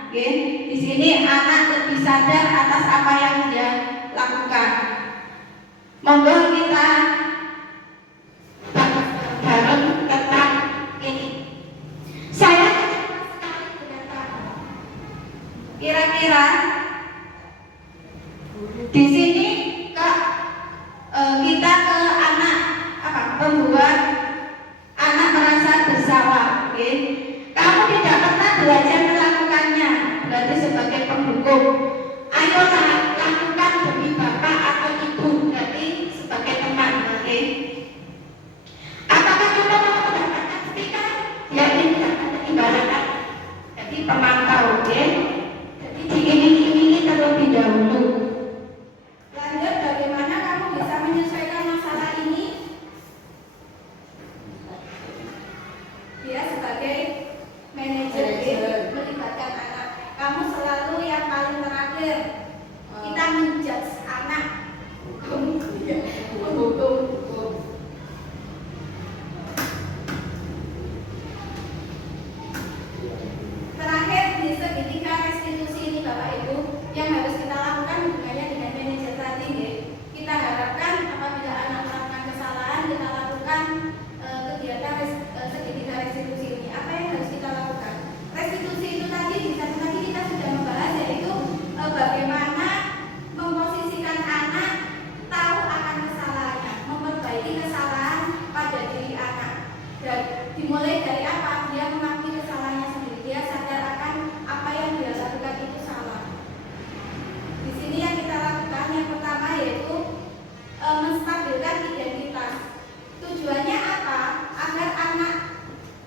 Oke, di sini anak lebih sadar atas apa yang dia lakukan. Monggo kita bareng tentang ini. Saya kira-kira di sini kita ke anak membuat anak merasa bersalah. Oke, kamu tidak pernah belajar melakukannya, berarti sebagai penghukum. Ayolah lakukan demi bapak atau ibu, berarti sebagai teman. Oke, apakah kita mau mendapatkan speaker? Ya ini ibaratkan jadi pemantau. Oke, jadi diiming-imingi terlebih dahulu. Lanjut, bagaimana kamu bisa menyelesaikan masalah ini? Dia sebagai manajer melibatkan anak. Kamu selalu yang paling terakhir. Kita menjudge anak. Terakhir di segitiga restitusi ini Bapak Ibu, yang harus kita lakukan hubungannya dengan manajer tadi. Kita harapkan apabila anak melakukan kesalahan, kita lakukan kegiatan segitiga restitusi ini. Apa yang harus kita lakukan? Restitusi itu tadi di satu lagi kita sudah membahas, yaitu bagaimana memposisikan anak tahu akan kesalahannya, memperbaiki kesalahan pada diri anak. Dan dimulai dari apa? Dia mengakui kesalahannya sendiri, dia sadar akan apa yang dia lakukan itu salah. Di sini yang kita lakukan yang pertama yaitu menstabilkan identitas. Tujuannya apa?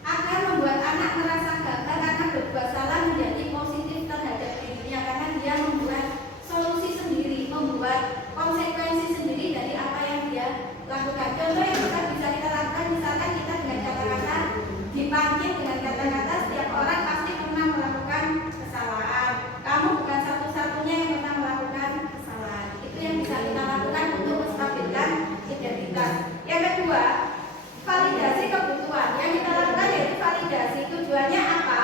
Agar membuat anak merasa gagal karena berbuat salah, menjadi positif terhadap dirinya karena dia membuat solusi sendiri, membuat konsekuensi sendiri dari apa yang dia lakukan. Contoh yang bisa kita lakukan, misalkan kita dengan kata-kata dipancing dengan kata-kata setiap orang pasti pernah melakukan kesalahan. Kamu bukan satu-satunya yang pernah melakukan kesalahan. Itu yang bisa kita lakukan untuk menstabilkan identitas. Yang kedua, validasi kebutuhan. Yang kita lakukan yaitu validasi. Tujuannya apa?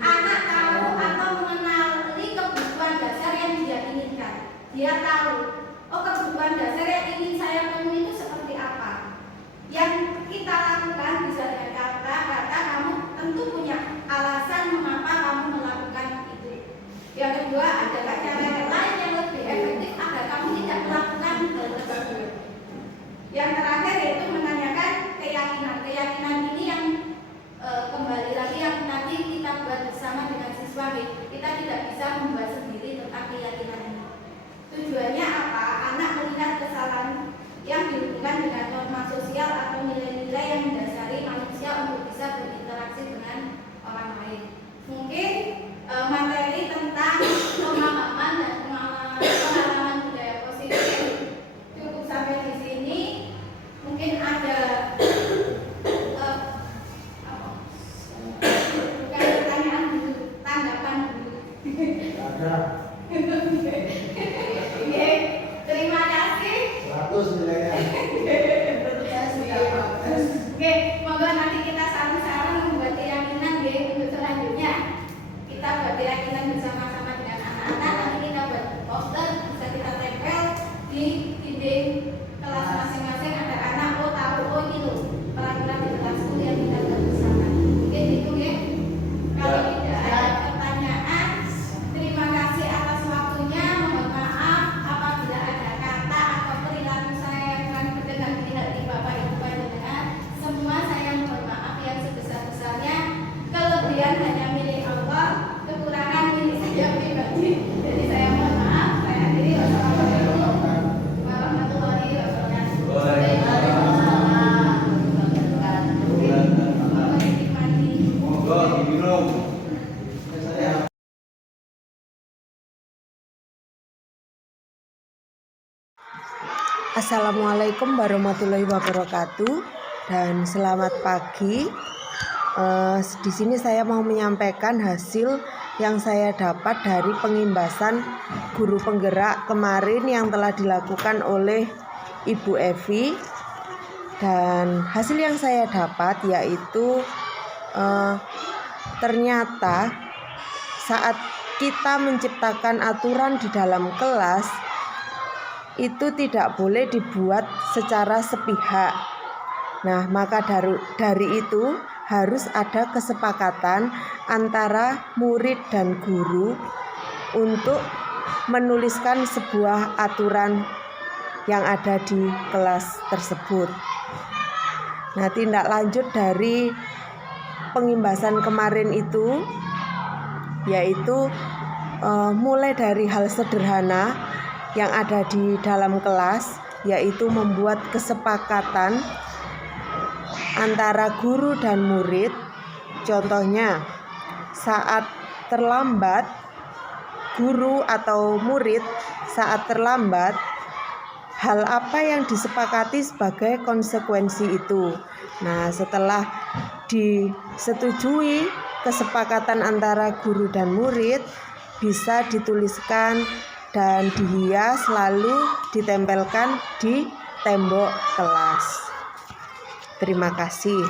Anak tahu atau mengenali kebutuhan dasar yang dia inginkan. Dia tahu, oh kebutuhan dasar yang ingin saya penuhi itu seperti apa. Yang kita lakukan bisa dengan kata-kata, kamu tentu punya alasan mengapa kamu melakukan itu. Yang kedua, adakah cara lain yang lebih efektif agar kamu tidak melakukan hal tersebut. Yang terakhir yaitu menanyakan keyakinan. Keyakinan ini yang kembali lagi yang nanti kita buat bersama dengan siswa. Kita tidak bisa membuat sendiri tentang keyakinan ini. Tujuannya apa? Anak melihat kesalahan yang dihubungkan dengan norma sosial atau nilai-nilai yang mendasari manusia untuk bisa berinteraksi dengan orang lain. Mungkin materi tentang pemahaman dan pengalaman budaya positif cukup sampai di sini. Mungkin ada bukan pertanyaan dulu, tanggapan dulu. Ada. Oke, terima kasih. 100 nilainya. Oke, moga nanti kita sama-sama membuat keyakinan untuk selanjutnya. Kita buat keyakinan bersama-sama dengan anak-anak. Nanti kita buat poster, bisa kita tempel di dinding kelas masing-masing agar anak tahu ini loh peraturan di kelasku yang kita buat bersama. Mungkin itu ya. Kalau tidak ada pertanyaan, terima kasih atas waktunya. Mohon maaf apabila ada kata atau perilaku saya yang kurang berkenan di hati Bapak Ibu panjenengan. Semua saya mohon maaf yang sebesar-besarnya. Assalamualaikum warahmatullahi wabarakatuh dan selamat pagi. Di sini saya mau menyampaikan hasil yang saya dapat dari pengimbasan guru penggerak kemarin yang telah dilakukan oleh Ibu Evi. Dan hasil yang saya dapat yaitu ternyata saat kita menciptakan aturan di dalam kelas itu tidak boleh dibuat secara sepihak. Nah, maka dari itu harus ada kesepakatan antara murid dan guru untuk menuliskan sebuah aturan yang ada di kelas tersebut. Nah, tindak lanjut dari pengimbasan kemarin itu yaitu mulai dari hal sederhana yang ada di dalam kelas, yaitu membuat kesepakatan antara guru dan murid. Contohnya, saat terlambat, guru atau murid saat terlambat, hal apa yang disepakati sebagai konsekuensi itu. Nah, setelah disetujui kesepakatan antara guru dan murid, bisa dituliskan dan dihias lalu ditempelkan di tembok kelas. Terima kasih.